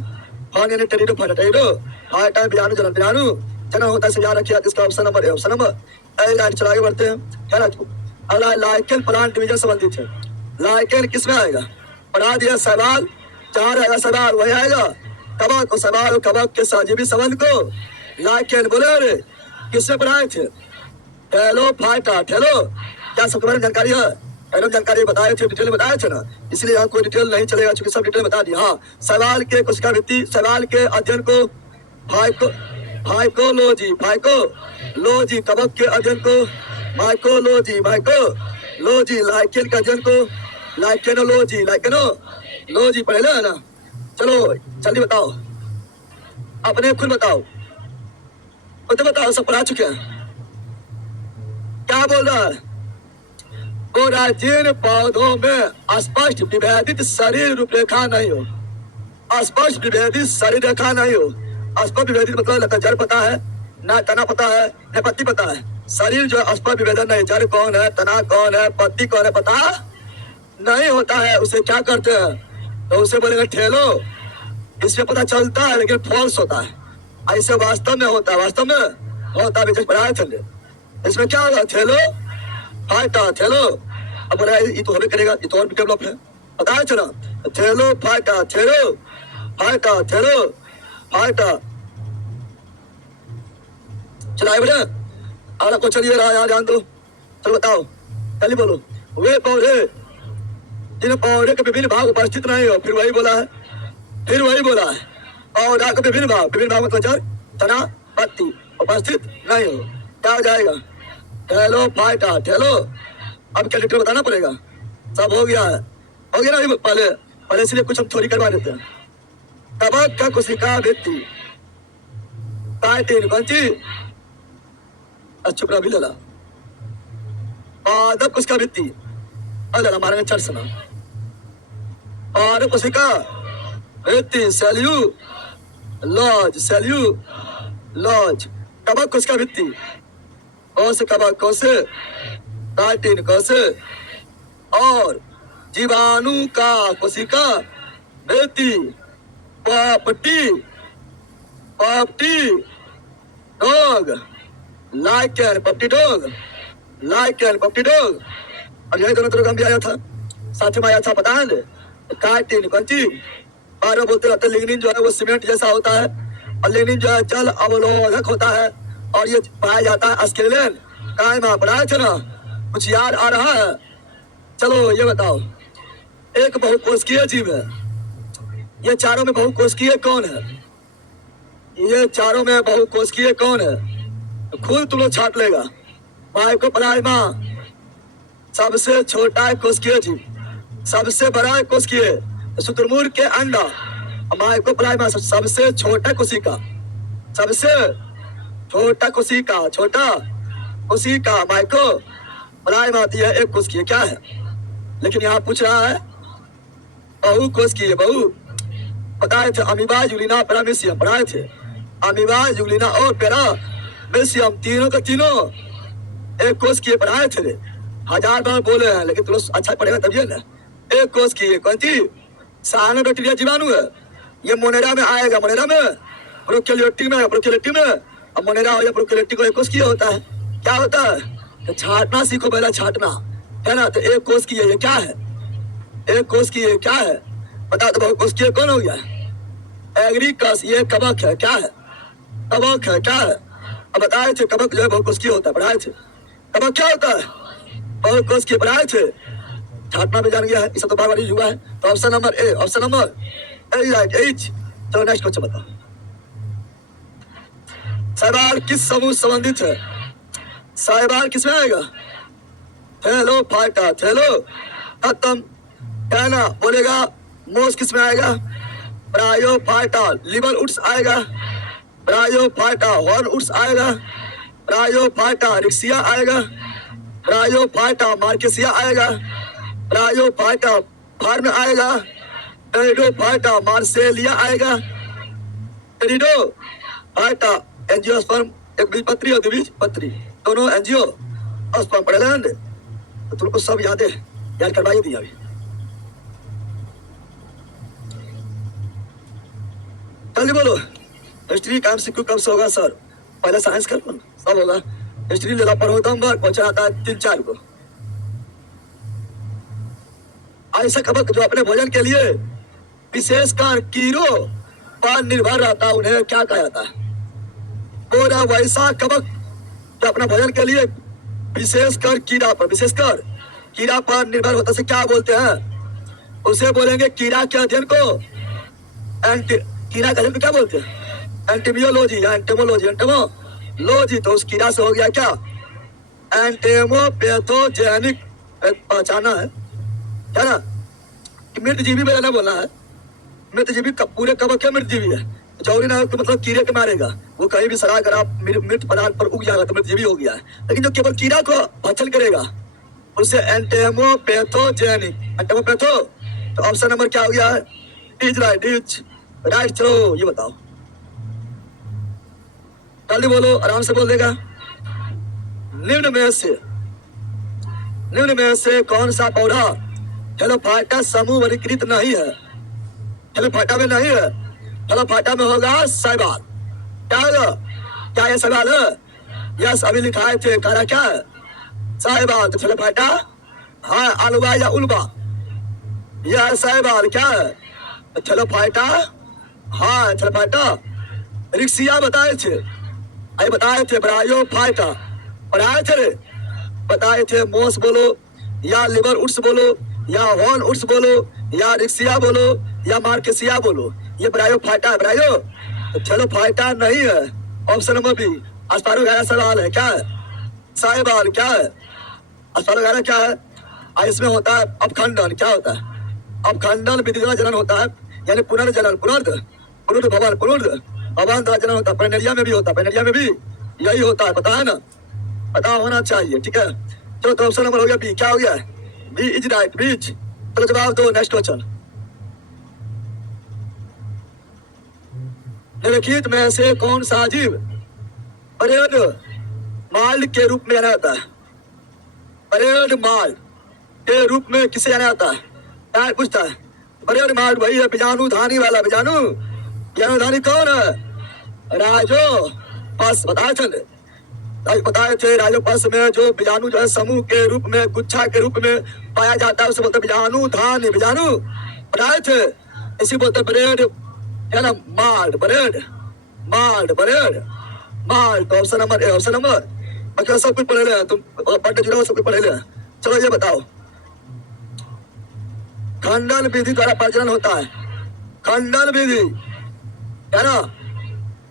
फर्न यानी टेरिडो, फाइटा, बीजाणु जनन होता है। याद रखिए, इसका ऑप्शन नंबर है, चलो आगे बढ़ते हैं, है ना। अगला लाइकेन प्लांट डिवीजन संबंधित है। लाइकेन किसमें आएगा, पढ़ा दिया सवाल, जहाँ रहेगा सवाल वही आएगा। कबक को सवाल, कबक के सहजीवी संबंध को लाइकेन बोले। रे किसने पढ़ाए थे, ठेलो फाइटा, ठेलो क्या सबके बारे में जानकारी है, एकदम जानकारी बताए थे, डिटेल बताए थे ना, इसलिए यहाँ कोई डिटेल नहीं चलेगा, चूंकि सब डिटेल बता दिया। हाँ, सवाल के कोशिका भित्ति, सवाल के अध्ययन को फाइकोलॉजी, कबक के अध्ययन को माइकोलॉजी, लाइकेन के अध्ययन को लाइकेनोलॉजी पढ़े है ना। चलो जल्दी बताओ, अपने खुद बताओ, तो बताओ, सब पढ़ा चुके हैं। क्या बोल रहा है, बोला जिन पौधों में स्पष्ट विभेदित शरीर रूपरेखा नहीं हो, स्पष्ट विभेदित शरीर रेखा नहीं हो। स्पष्ट विभेदित मतलब जड़ पता है ना, तना पता है न पत्ती पता है। शरीर जो स्पष्ट विभेदन नहीं, जड़ कौन है, तना कौन है, पत्ती कौन है, पता नहीं होता है, उसे क्या करते हैं, तो उसे बोलेंगे ठेलो। इससे पता चलता है लेकिन फॉल्स होता है, ऐसे वास्तव में होता है, पढ़ाए थे। इसमें क्या होगा, ठेलो फाइटा, ठेलो। अब बोला ये तो होने करेगा, ये तो और भी डेवलप है, बताया था ना, ठेलो फाइटा, ठेलो फाइटा, ठेलो फाइटा। चलाए बोले, अगला क्वेश्चन ये रहा, यहाँ ध्यान दो। चलो बताओ, जल्दी बोलो। वे पौधे जिन पौधे के विभिन्न भाग उपस्थित नहीं हो, फिर वही बोला है, पौधा के विभिन्न भाग मतलब जड़, तना, पत्ती उपस्थित नहीं हो, क्या हो जाएगा, ठेलो फाइटा, ठेलो। अब क्या डिटेल बताना पड़ेगा, सब हो गया ना। पहले इसलिए कुछ हम थोड़ी करवा देते हैं। कबक का कोशिका भित्ति, काइटिन कौन सी, अच्छुपरा भी लला, पादप कोशिका भित्ति, अल्लाह मारेंगे चर्सना, और कोशिका भित्ति, सेल्यूलोज, कबक कोशिका भित्ति, कौसे कबक, कौसे काइटिन, कौसे, और जीवाणु का कोशिका बेटी, property, property, dog, like and property dog, like and property dog. और यही दोनों तरह का भी आया था, साथ में आया था पता है कार्टिन कंची। बारह बोलते रहते लिग्निन जो है वो सीमेंट जैसा होता है और लिग्निन जो है जल अवरोधक होता है और ये पाया जाता है स्केलेन। काय में पढ़ाए थे ना, कुछ याद आ रहा है? चलो ये बताओ, एक बहुकोशिकीय जीव है, ये चारों में बहुकोशिकीय कौन है? ये चारों में बहुकोशिकीय कौन है? तो खुद तुम लोग छाट लेगा। माइक्रोप्लाज्मा सबसे छोटा है कोशिकीय जीव, सबसे बड़ा है कोशिकीय शुतुरमुर्ग के अंडा। माइक्रोप्लाज्मा सबसे छोटा कोशिका, सबसे छोटा कोशिका, छोटा कोशिका माइक्रोप्लाज्मा आती है एक कोशिकीय क्या है? लेकिन यहाँ पूछ रहा है बहु कोशिकीय। बहु बताए थे अमीबा, यूलिना, पैरामीशियम पढ़ाए थे। अमीबा, यूलिना और पैरामीशियम तीनों का तीनों एक कोशिकीय पढ़ाए थे। हजार बार बोले हैं लेकिन तुम अच्छा पढ़ेगा तभी ना। एक कोशिकीय कौन थी? साइनोबैक्टीरिया जीवाणु है, ये मोनेरा में आएगा, मोनेरा में, प्रोकैरियोटिक में, प्रोकैरियोटिक में। अब मोनेरा हो या प्रोकैरियोटिक को एक कोशिकीय होता है। क्या होता है? तो छाटना सीखो पहला, छाटना है ना। तो एक कोशिकीय ये क्या है? एक कोशिकीय क्या है? बता दो बहु कोशिकीय कौन हो गया? एग्रीकस, ये कवक है, क्या है? कवक है, क्या है? अब बताए थे कवक जो है बहु कोशिकीय होता है, पढ़ाए थे। कवक क्या होता है? बहु कोशिकीय पढ़ाए थे। छाटना भी जान गया है, इसे तो बार बार हुआ है। तो option number A, option number A right H. चलो नेक्स्ट क्वेश्चन बताओ। शैवाल किस समूह संबंधित है? शैवाल किसमें आएगा? थैलोफाइटा, थैलो खत्म। कहना बोलेगा मोस किसमें आएगा? ब्रायोफाइटा, लिवर उड्स आएगा, ब्रायोफाइटा हॉर्न उड्स आएगा, ब्रायोफाइटा रिक्सिया आएगा, ब्रायोफाइटा मार्केसिया आएगा, ब्रायोफाइटा फार्न आएगा, टेरिडोफाइटा मार्सेलिया आएगा, टेरिडोफाइटा एंजियोस्पर्म, एक बीजपत्री और द्विबीजपत्री दोनों एंजियोस्पर्म पढ़े लेंगे तो तुमको सब याद करवाई दिया अभी। जल्दी बोलो, हिस्ट्री का एमसीक्यू कब से होगा सर? पहले साइंस कर लो, सब होगा। हिस्ट्री लेना पर होता हूँ क्वेश्चन आता है 3-4 को। ऐसा कवक जो अपने भोजन के लिए विशेषकर कीड़ों पर निर्भर रहता है उन्हें क्या कहा जाता है? पूरा वैसा कवक जो अपना भोजन के लिए विशेषकर कीड़ा पर निर्भर होता है क्या बोलते हैं? उसे बोलेंगे कीड़ा के अध्ययन को कीड़ा का अध्ययन क्या बोलते हैं? एंटीमियोलॉजी या एंटेमोलॉजी। एंटेमोलॉजी तो उस कीड़ा से हो गया क्या? एंटेमोपैथोजेनिक। पहचाना है क्या ना? मृतजीवी में ना बोलना है। मृतजीवी पूरे कवक क्या मृतजीवी है? जरूरी ना कि मतलब कीड़े के मारेगा, वो कहीं भी सड़ा अगर आप मृत पदार्थ पर उग जाएगा तो मृतजीवी हो गया है। लेकिन जो केवल कीड़ा को भक्षण करेगा उसे एंटेमोपैथोजेनिक। एंटेमोपैथो तो ऑप्शन नंबर क्या हो गया है? Is right. चलो ये बताओ, जल्दी बोलो, आराम से बोल देगा। निम्न में से कौन सा पौधा थैलोफाइटा समूह वर्गीकृत नहीं है? थैलोफाइटा में नहीं है, थैलोफाइटा में होगा शैवाल। क्या होगा? क्या ये शैवाल है? यस, अभी लिखाए थे, कहा क्या है? शैवाल। तो थैलोफाइटा हाँ, अलवा या उल्वा, यह शैवाल क्या है? थैलोफाइटा हाँ, थैलोफाइटा रिक्सिया बताए थे, अरे बताए थे ब्रायोफाइटा पढ़ाए थे, बताए थे मोस बोलो या लिवर उड्स बोलो या हॉर्न उड्स बोलो या रिक्सिया बोलो या मार्केसिया बोलो, ये ब्रायोफाइटा है। ब्रायो तो थैलोफाइटा नहीं है। ऑप्शन नंबर बी अस्पारोगैरा सवाल है, क्या है? शैवाल क्या है? अस्पारोगैरा क्या है? इसमें होता है अपखंडन। क्या होता है? अपखंडन विधिद्वारा जनन होता है, यानी पुनर्जनन, भवन द्वारा जनन होता है। पैनेरिया में भी होता है, पैनेरिया में भी यही होता है, पता है ना? पता होना चाहिए, ठीक है। चलो तो ऑप्शन नंबर हो गया बी। क्या हो गया? बी इज राइट, बीच। चलो जवाब दो, नेक्स्ट क्वेश्चन। निम्नलिखित में से कौन सा जीव परेड माल के रूप में जाना जाता है? परेड माल के रूप में किसे जाना जाता है? क्या पूछता है? बड़े मार्ट वही है, बीजाणु धानी वाला बीजाणु। बीजाणु धानी कौन है? राजो पस बताए थे, बताए थे राजो पस में जो बीजाणु जो है समूह के रूप में, गुच्छा के रूप में पाया जाता है, उसे बोलते बीजाणु धानी। बीजाणु बताए थे, इसी बोलते ब्रेड है ना, malt bread, malt bread, malt. Option number बाकी सब कुछ पढ़े ले, तुम पढ़ने जुड़ा हो सब कुछ पढ़े ले। चलो ये बताओ, खंडन विधि द्वारा प्रजनन होता है, खंडन विधि है ना।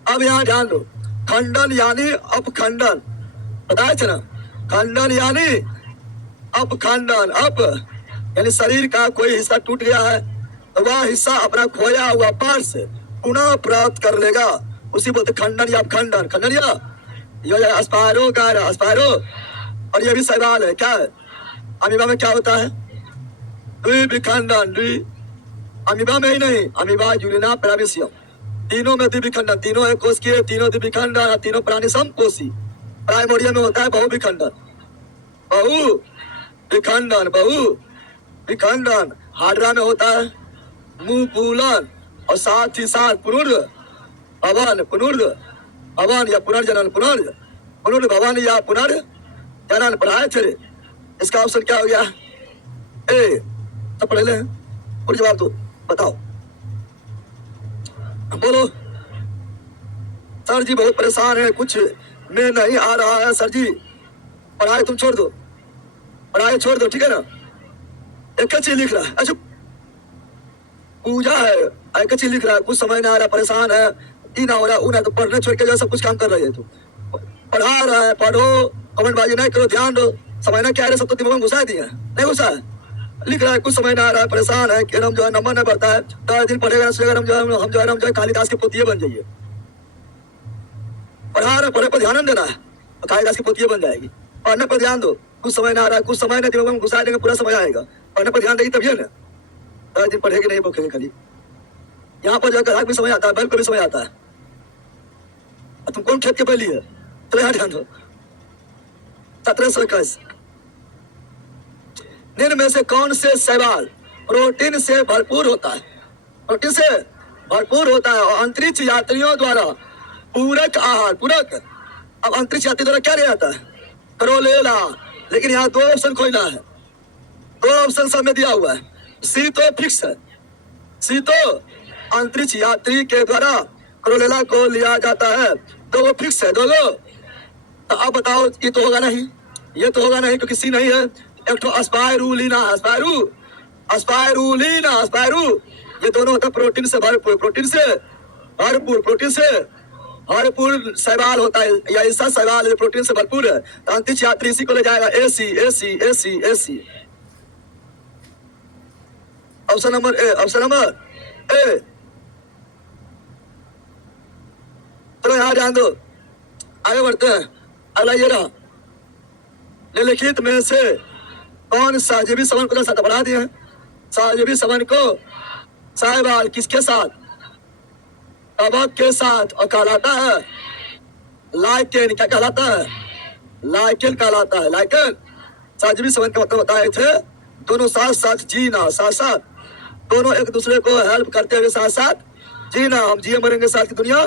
अब यहाँ ध्यान दो, खंडन यानी अपखंडन, बताए थे ना, खंडन यानी अपखंडन। अप यानी शरीर का कोई हिस्सा टूट गया है तो वह हिस्सा अपना खोया हुआ पार्ट से पुनः प्राप्त कर लेगा, उसी बोलते खंडन या अपखंडन। खंडन या अस्पायरो का अस्पायरो। और ये भी सवाल है, क्या है अमीबा में क्या होता है? द्विविखंडन। अमीबा में ही नहीं, अमीबा यूरिना पैरामीशियम, तीनों में द्विविखंडन, तीनों एक कोश के, तीनों द्विविखंडन, तीनों प्राणी समकोशी। प्राइमोरिया में होता है बहुविखंडन, बहुविखंडन, बहुविखंडन। हाड्रा में होता है मुकुलन और साथ ही साथ पुनर्भवन, पुनर्भवन या पुनर्जनन, पुनर्भवन या पुनर्जनन। पढ़ाए थे, इसका ऑप्शन क्या हो गया? ए, सब पढ़े ले और जवाब दो, बताओ बोलो। सर जी बहुत परेशान है, कुछ में नहीं आ रहा है सर जी। पढ़ाई तुम छोड़ दो, पढ़ाई छोड़ दो, ठीक है ना। एक चीज लिख रहा है, अच्छा पूजा है, एक चीज लिख रहा है, कुछ समझ नहीं आ रहा, परेशान है, ई ना हो रहा, ऊ ना, तो पढ़ने छोड़ के जो सब कुछ काम कर रही है। तू पढ़ा रहा है, पढ़ो, कमेंटबाजी नहीं करो, ध्यान दो। समझना क्या है, सब तो दिमाग में घुसा दिया, नहीं घुसा है। लिख रहा है कुछ समझ ना आ रहा है, परेशान है, कि हम जो है नंबर नहीं बढ़ता है, 10 दिन पढ़ेगा हम जो है कालिदास के पोतिये बन जाइए। पढ़ा रहे, पढ़े पर ध्यान देना है, कालिदास की पोतिये बन जाएगी। पढ़ने पर ध्यान दो, कुछ समय ना आ रहा है, कुछ समय नहीं दिमाग में घुसा देंगे, पूरा समय आएगा। पढ़ने पर ध्यान देगी तभी ना, 10 दिन पढ़ेगी नहीं भूखेंगे खाली। यहाँ पर जाकर आग भी समय आता है, बैल को भी समय आता है। तुम कौन खेत के पहली है? चलो यहाँ ध्यान दो। 1721 निम्न में से कौन से शैवाल प्रोटीन से भरपूर होता है? प्रोटीन से भरपूर होता है और अंतरिक्ष यात्रियों द्वारा पूरक आहार, पूरक। अब अंतरिक्ष यात्री द्वारा क्या लिया जाता है? करोलेला। लेकिन यहाँ 2 ऑप्शन खोजना है, 2 ऑप्शन सब में दिया हुआ है। सी तो फिक्स है, सी तो अंतरिक्ष यात्री के द्वारा करोलेला को लिया जाता है, तो वो फिक्स है दोनों। तो अब बताओ, ये तो होगा नहीं, ये तो होगा नहीं क्योंकि सी नहीं है। एक तो अस्पायरूलिना, अस्पायरू, ये दोनों होता है प्रोटीन से भरपूर, प्रोटीन से भरपूर, प्रोटीन से भरपूर शैवाल होता है, या ऐसा शैवाल जो प्रोटीन से भरपूर है। तो अंतरिक्ष यात्री इसी को ले जाएगा, AC। Option number A, option number A. चलो यहाँ ध्यान दो, आगे बढ़ते हैं। अगला ये रहा, निम्नलिखित में से कौन सहजीवी समन को साथ बढ़ा दिए हैं? सहजीवी समन को शैवाल किसके साथ? कवक के साथ, और कहलाता है लाइकेन। क्या कहलाता है? लाइकेन कहलाता है, लाइकेन। सहजीवी समन का मतलब बताए थे, दोनों साथ साथ जीना, साथ साथ दोनों एक दूसरे को हेल्प करते हुए साथ साथ जीना। हम जिए मरेंगे साथ की दुनिया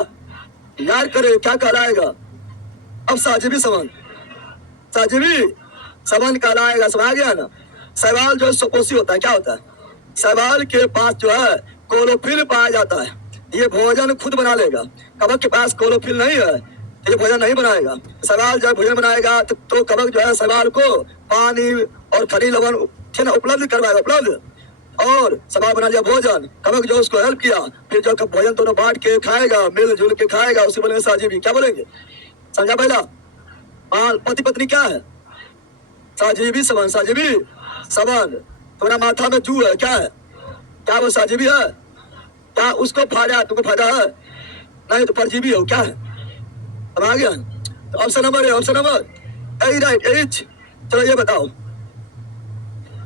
याद करें, क्या कहलाएगा? अब सहजीवी समन, सहजीवी समन कहलाएगा, समझ गया ना। शैवाल जो सुपोषी होता है, क्या होता है? शैवाल के पास जो है क्लोरोफिल पाया जाता है, ये भोजन खुद बना लेगा। कवक के पास क्लोरोफिल नहीं है, ये भोजन नहीं बनाएगा। शैवाल जब भोजन बनाएगा तो कवक जो है शैवाल को पानी और खनिज लवण उपलब्ध करवाएगा, उपलब्ध। और शैवाल बना लिया भोजन, कवक जो उसको हेल्प किया, फिर जो भोजन दोनों बांट के खाएगा, मिलजुल के खाएगा, उसी बोलेंगे सहजीवी। क्या बोलेंगे? समझा पहला? पति पत्नी क्या है? सहजीवी समन, सहजीवी समन। तुम्हारा माथा में जू है, क्या है? क्या वो सहजीवी है? क्या उसको फायदा, तुमको फायदा है? नहीं तो परजीवी हो, क्या है? अब आ गया। तो ऑप्शन नंबर है, option number A, right, H. चलो ये बताओ,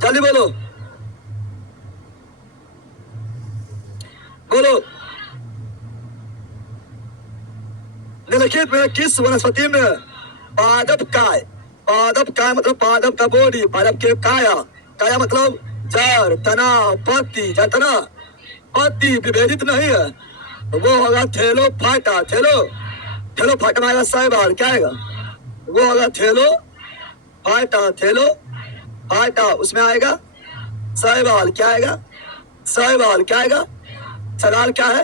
जल्दी बोलो, बोलो। निम्नलिखित में किस वनस्पति में पादप काय, पादप काय मतलब पादप का बॉडी, पादप के काया, काया मतलब जड़ तना पत्ती, जड़ तना पत्ती विभेदित नहीं है, तो वो होगा थेलो फाटा। थेलो थेलो फाटा में आएगा सैबाल, क्या आएगा? वो होगा थेलो फाटा। थेलो फाटा उसमें आएगा सैबाल, क्या आएगा? सैबाल क्या आएगा? सवाल क्या है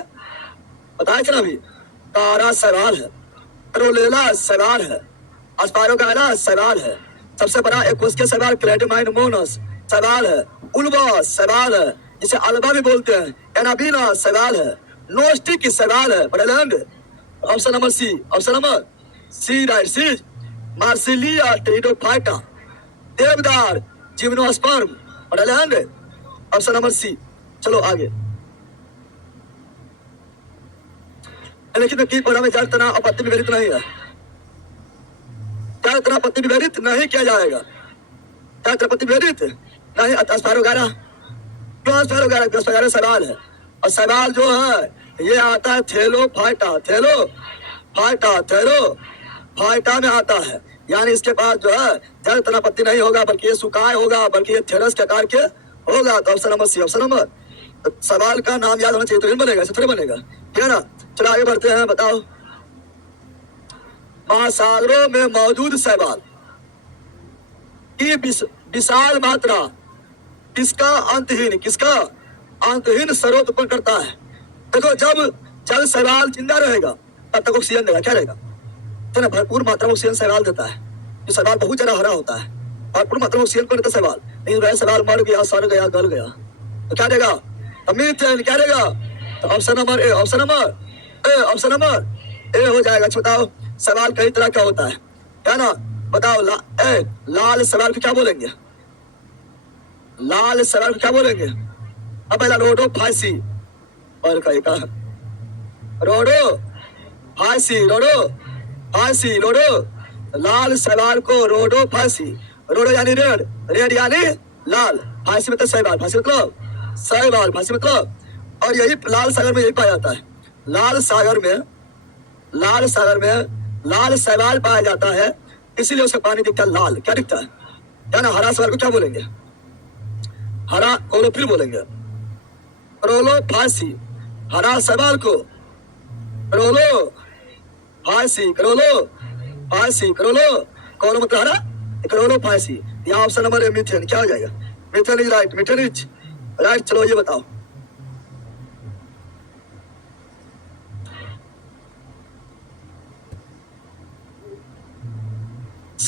बताए थे ना अभी? तारा सवाल है, क्रोलेला सवाल है, अस्पारोगाला सवाल है, सबसे बड़ा एक उसके सवाल क्लेडोमाइन मोनस सवाल है, उल्वा सवाल है, जिसे अल्बा भी बोलते हैं, एनाबीना सवाल है, नोस्टिक की सवाल है। बड़ेलैंड option number C, option number C right C. Marsilea pteridophyta, देवदार जिम्नोस्पर्म, बड़ेलैंड ऑप्शन नंबर सी। चलो आगे। लेकिन की पढ़ा में जड़ तना आपत्ति विपरीत नहीं है, जड़ तना आपत्ति विपरीत नहीं किया जाएगा, जड़ तना आपत्ति विपरीत नहीं। अस्पारोगारा क्यों? अस्पारोगारा सवाल है, और सवाल जो है ये आता है थेलो फाइटा। थेलो फाइटा, थेलो फाइटा में आता है, यानी इसके पास जो है जड़ तना आपत्ति नहीं होगा, बल्कि ये सुकाय होगा, बल्कि ये थेरस के आकार के होगा। तो option number C, option number. सवाल का नाम याद होना चाहिए तो बनेगा, ऐसे थोड़ी बनेगा, ठीक है ना? चलो आगे बढ़ते हैं। बताओ महासागरों में मौजूद शैवाल की विशाल मात्रा किसका अंतहीन स्रोत उत्पन्न करता है? देखो जब शैवाल जिंदा रहेगा तब तक ऑक्सीजन देगा, क्या रहेगा? तो ना भरपूर मात्रा में ऑक्सीजन शैवाल देता है। ये शैवाल बहुत ज्यादा हरा होता है, भरपूर मात्रा में ऑक्सीजन कौन देता है? शैवाल। नहीं रहा शैवाल मर गया, सड़ गया, गल गया, तो क्या देगा? मीथेन, क्या देगा? तो option number A, option number A, option number A हो जाएगा। अच्छा बताओ सवाल कई तरह का होता है, क्या ना? बताओ लाल सवाल को क्या बोलेंगे? लाल सवाल को क्या बोलेंगे? अब पहला रोडो फांसी, और कहीं का रोडो फांसी, रोडो फांसी, रोडो लाल सवाल को रोडो फांसी। रोडो यानी रेड, रेड यानी लाल, फांसी मतलब शैवाल, फांसी मतलब शैवाल, फांसी मतलब। और यही लाल सागर में यही पाया जाता है, लाल सागर में लाल शैवाल पाया जाता है, इसीलिए उसका पानी दिखता है लाल। क्या दिखता है? क्या ना? हरा शैवाल को क्या बोलेंगे? हरा क्लोरोफिल बोलेंगे, क्रोलो फांसी। हरा शैवाल को क्रोलो फांसी, क्रोलो फांसी, क्रोलो मतलब हरा, क्रोलो फांसी। यहाँ ऑप्शन नंबर है मीथेन, क्या हो जाएगा? Methane is right, methane is right. चलो ये बताओ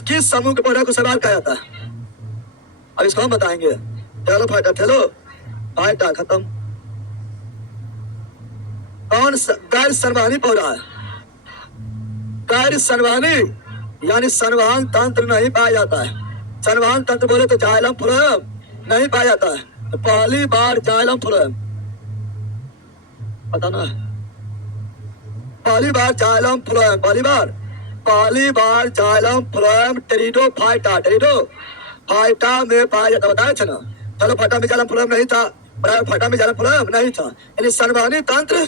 किस समूह के पौधा को सवाल कहा जाता है? अब इसको हम बताएंगे। थेलो फाइटा, थेलो फाइटा खत्म। कौन गैर संवहनी पौधा है? गैर संवहनी यानी संवहन तंत्र नहीं पाया जाता है। संवहन तंत्र बोले तो जाइलम फ्लोएम नहीं पाया जाता है। तो पहली बार जाइलम फ्लोएम पता ना है, पहली बार जाइलम फ्लोएम, पहली बार जाइलम फ्लोएम टेरिडोफाइटा, टेरिडोफाइटा में पाया जाता, बताया था ना? चलो फाइटा में जाइलम फ्लोएम नहीं था, फाइटा में जाइलम फ्लोएम नहीं था, यानी संवहनी तंत्र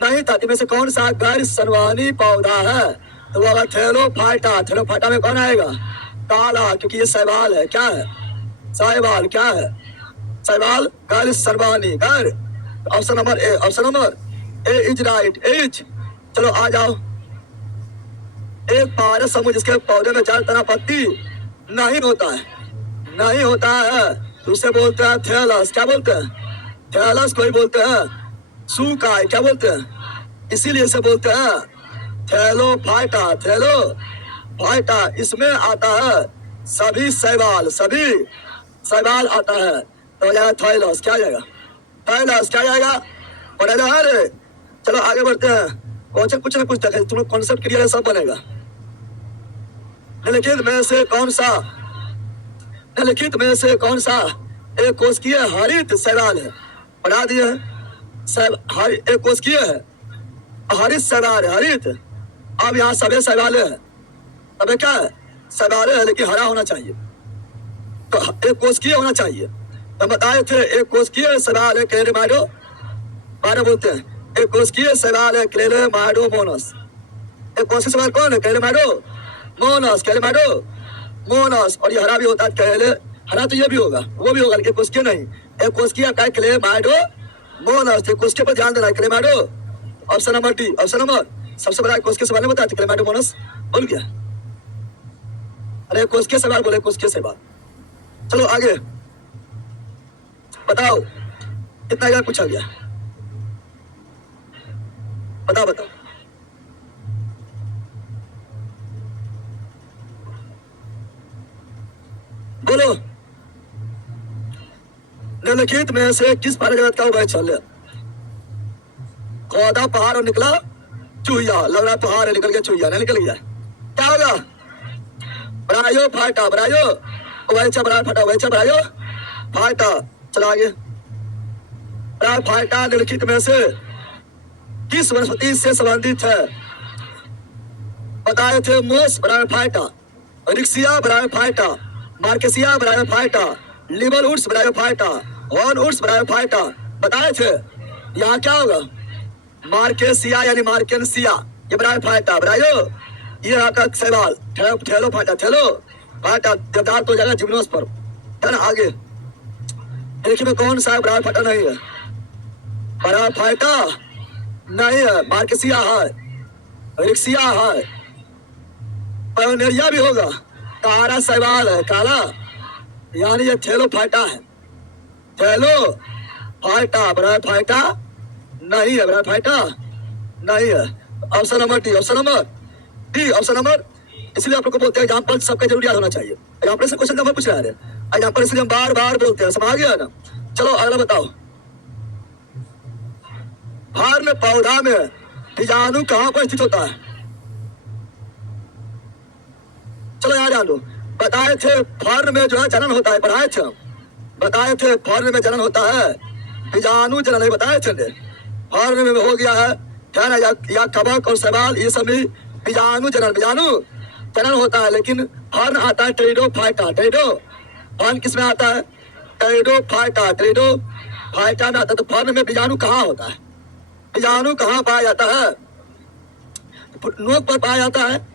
नहीं था। इनमें से कौन सा गैर संवहनी पौधा है? तो वो थेलो फाइटा। थेलो फाइटा में कौन आएगा? काला, क्योंकि ये शैवाल है। क्या है? शैवाल क्या है? शैवाल गैर संवहनी, गैर। Option number A, option number A is right, is. चलो आ जाओ। एक पारस समूह जिसके पौधे में जड़ तना पत्ती नहीं होता है, तो उसे बोलते हैं थैलस। क्या बोलते हैं? थैलस को ही बोलते हैं सूकाय, क्या बोलते हैं? इसीलिए इसे बोलते हैं थैलो फाइटा, थैलो फाइटा। इसमें आता है सभी शैवाल आता है, तो हो जाएगा थैलस। क्या जाएगा? थैलस क्या जाएगा? पढ़ेगा है रे। चलो आगे बढ़ते हैं। क्वेश्चन कुछ ना कुछ देखे, तुम लोग कॉन्सेप्ट क्लियर है, सब बनेगा। निम्नलिखित में से कौन सा एक कोशिकीय हरित शैवाल है? पढ़ा दिए हैं। एक कोशिकीय है, हरित शैवाल है, हरित। अब यहाँ सभी शैवाले हैं, अब क्या है? शैवाले है, लेकिन हरा होना चाहिए, तो एक कोशिकीय होना चाहिए। तो बताए थे एक कोशिकीय शैवाल है क्लेरेमाइडो, माइडो बोलते हैं। एक कोशिकीय शैवाल है क्लेरेमाइडो मोनस। एक कोशिकीय शैवाल कौन है? क्लेरेमाइडो मोनस, क्लेरेमाइडो मोनस। और ये हरा भी होता है, हरा तो ये भी होगा, वो भी होगा, लेकिन कोशिकीय नहीं। एक कोस्किया का क्लेमाइडो मोनस, एक कोस्के पर ध्यान देना, क्लेमाइडो। Option number D, option number सबसे बड़ा कोस्के सवाल में बताते क्लेमाइडो मोनस बोल गया। अरे कोस्के सवाल बोले, कोस्के सवाल। चलो आगे बताओ, कितना यार पूछा गया, बताओ बताओ। बोलो, निम्नलिखित में से किस प्राणी जगत का उभय चल? खोदा पहाड़ और निकला चूहिया, लग रहा पहाड़ है निकल गया चूहिया, नहीं निकल गया, क्या होगा? ब्रायो फाटा, ब्रायो उभयचर, ब्रायो फाटा उभयचर, ब्रायो फाटा। चला आगे, ब्रायो फाटा निम्नलिखित में से किस वनस्पति से संबंधित है? बताए थे मोस ब्रायो फाटा, रिक्सिया ब्रायो फाटा, मार्केसिया ब्रायो फाटा, लिबल उड्स ब्रायो फाटा, हॉर्न उड्स ब्रायो फाटा। बताए थे, यहाँ क्या होगा? मार्केसिया यानी मार्केसिया, ये ब्रायो फाटा, ब्रायो ये आपका सवाल। ठेलो फाटा, ठेलो फाटा देवदार तो जाएगा जिम्नोस पर, है ना। आगे देखिए में कौन सा ब्रायो फाटा नहीं है? ब्रायो फाटा नहीं है, मार्केसिया है, रिक्सिया है, पायोनियरिया भी होगा। काला सवाल है, काला यानी ये थेलो फाटा है, थेलो फाटा, ब्रायो फाटा नहीं है, ब्रायो फाटा नहीं है। Option number D, option number D, option number. इसलिए आप लोग को बोलते हैं एग्जाम्पल सबका जरूर याद होना चाहिए। एग्जाम्पल से क्वेश्चन नंबर पूछ रहे हैं, एग्जाम्पल इसलिए हम बार बार बोलते हैं, समझ आ गया ना। चलो अगला बताओ, भार में पौधा में बीजाणु कहाँ पर स्थित होता है? चलो याद जान लो। बताए थे फर्न में जो है जनन होता है, पढ़ाए थे हम, बताए थे फर्न में जनन होता है, बीजाणु जनन नहीं बताए थे। फर्न में हो गया है ना, या कवक और सवाल ये सब भी बीजाणु जनन, बीजाणु जनन होता है। लेकिन फर्न आता है टेरिडो फाइटा, टेरिडो फर्न किस में आता है? टेरिडो फाइटा, टेरिडो फाइटा में आता है। तो फर्न में बीजाणु कहाँ होता है? बीजाणु कहाँ पाया जाता है? नोक पर पाया जाता है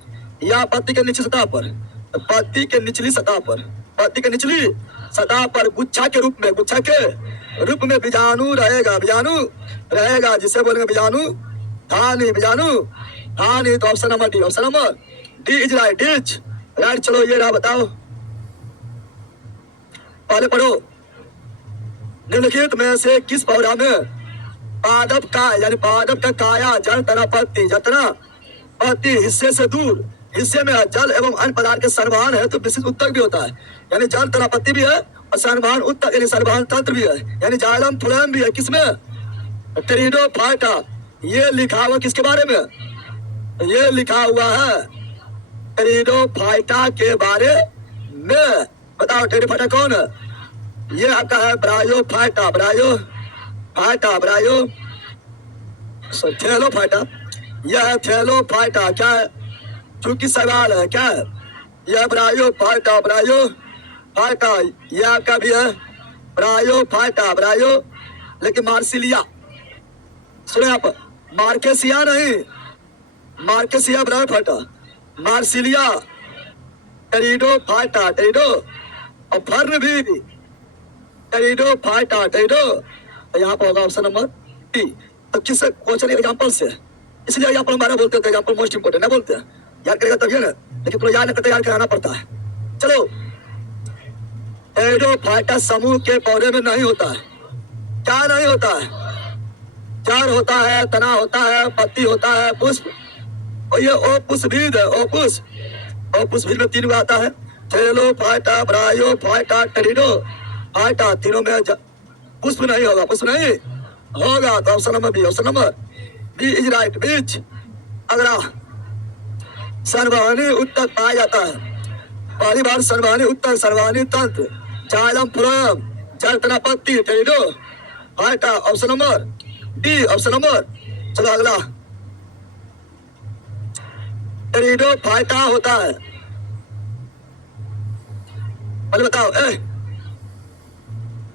या पत्ती के निचली सतह पर? पत्ती के निचली सतह पर, पत्ती के निचली सतह पर गुच्छा के रूप में, गुच्छा के रूप में बीजाणु रहेगा, बीजाणु रहेगा, जिसे बोलेंगे बीजाणु धानी, बीजाणु धानी। तो option number D, option number D is right, is right. चलो ये रहा, बताओ पहले पढ़ो, निम्नलिखित में से किस पौधा में पादप का यानी पादप का काया जल तना पत्ती, जतना पत्ती हिस्से से दूर, हिस्से में जल एवं अन्य पदार्थ के संवहन है तो विशिष्ट उत्तक भी होता है, यानी जल तना पत्ती भी है और संवहन उत्तक यानी संवहन तंत्र भी है, यानी जाइलम फ्लोएम भी है। किसमें? टेरिडो फाइटा। ये लिखा हुआ किसके बारे में? ये लिखा हुआ है टेरिडो फाइटा के बारे में। बताओ टेरिडो फाइटा कौन है? ये आपका है ब्रायो फाइटा, ब्रायो फाइटा, ब्रायो थेलो फाइटा, यह है थेलो फाइटा। क्या है? चूंकि सवाल है, क्या है? यह ब्रायो फाइटा, ब्रायो फाइटा, यह आपका भी है ब्रायो फाइटा, ब्रायो। लेकिन मार्सिलिया, सुने आप, मार्केसिया नहीं, मार्केसिया ब्रायो फाइटा, मार्सिलिया टेरिडो फाइटा, टेरिडो और फर्न भी टेरिडो फाइटा, टेरिडो। यहाँ पर होगा ऑप्शन नंबर डी। तो किस क्वेश्चन एग्जाम्पल से, इसलिए एग्जाम्पल हमारा बोलते हैं, एग्जाम्पल मोस्ट इंपोर्टेंट है, बोलते हैं याद करेगा तभी ना, लेकिन तो याद नहीं करते, याद कराना पड़ता है। चलो, टेरिडो फाइटा समूह के पौधे में नहीं होता है। क्या नहीं होता है? जड़ होता है, तना होता है, पत्ती होता है, पुष्प, और ये ओपुष्पबीज है, ओपुष्पबीज में 3 आता है, thallophyta, bryophyta, pteridophyta. तीनों में पुष्प नहीं होगा, पुष्प नहीं होगा। तो option number B, option number B is right, बीज। अगला, संवहनी उत्तक पाया जाता है। पहली बार संवहनी उत्तक, संवहनी तंत्र, जाइलम फ्लोएम, जल तना पत्ती, pteridophyta. Option number D, option number. चलो अगला, टेरिडो फाइटा होता है, पहले बताओ।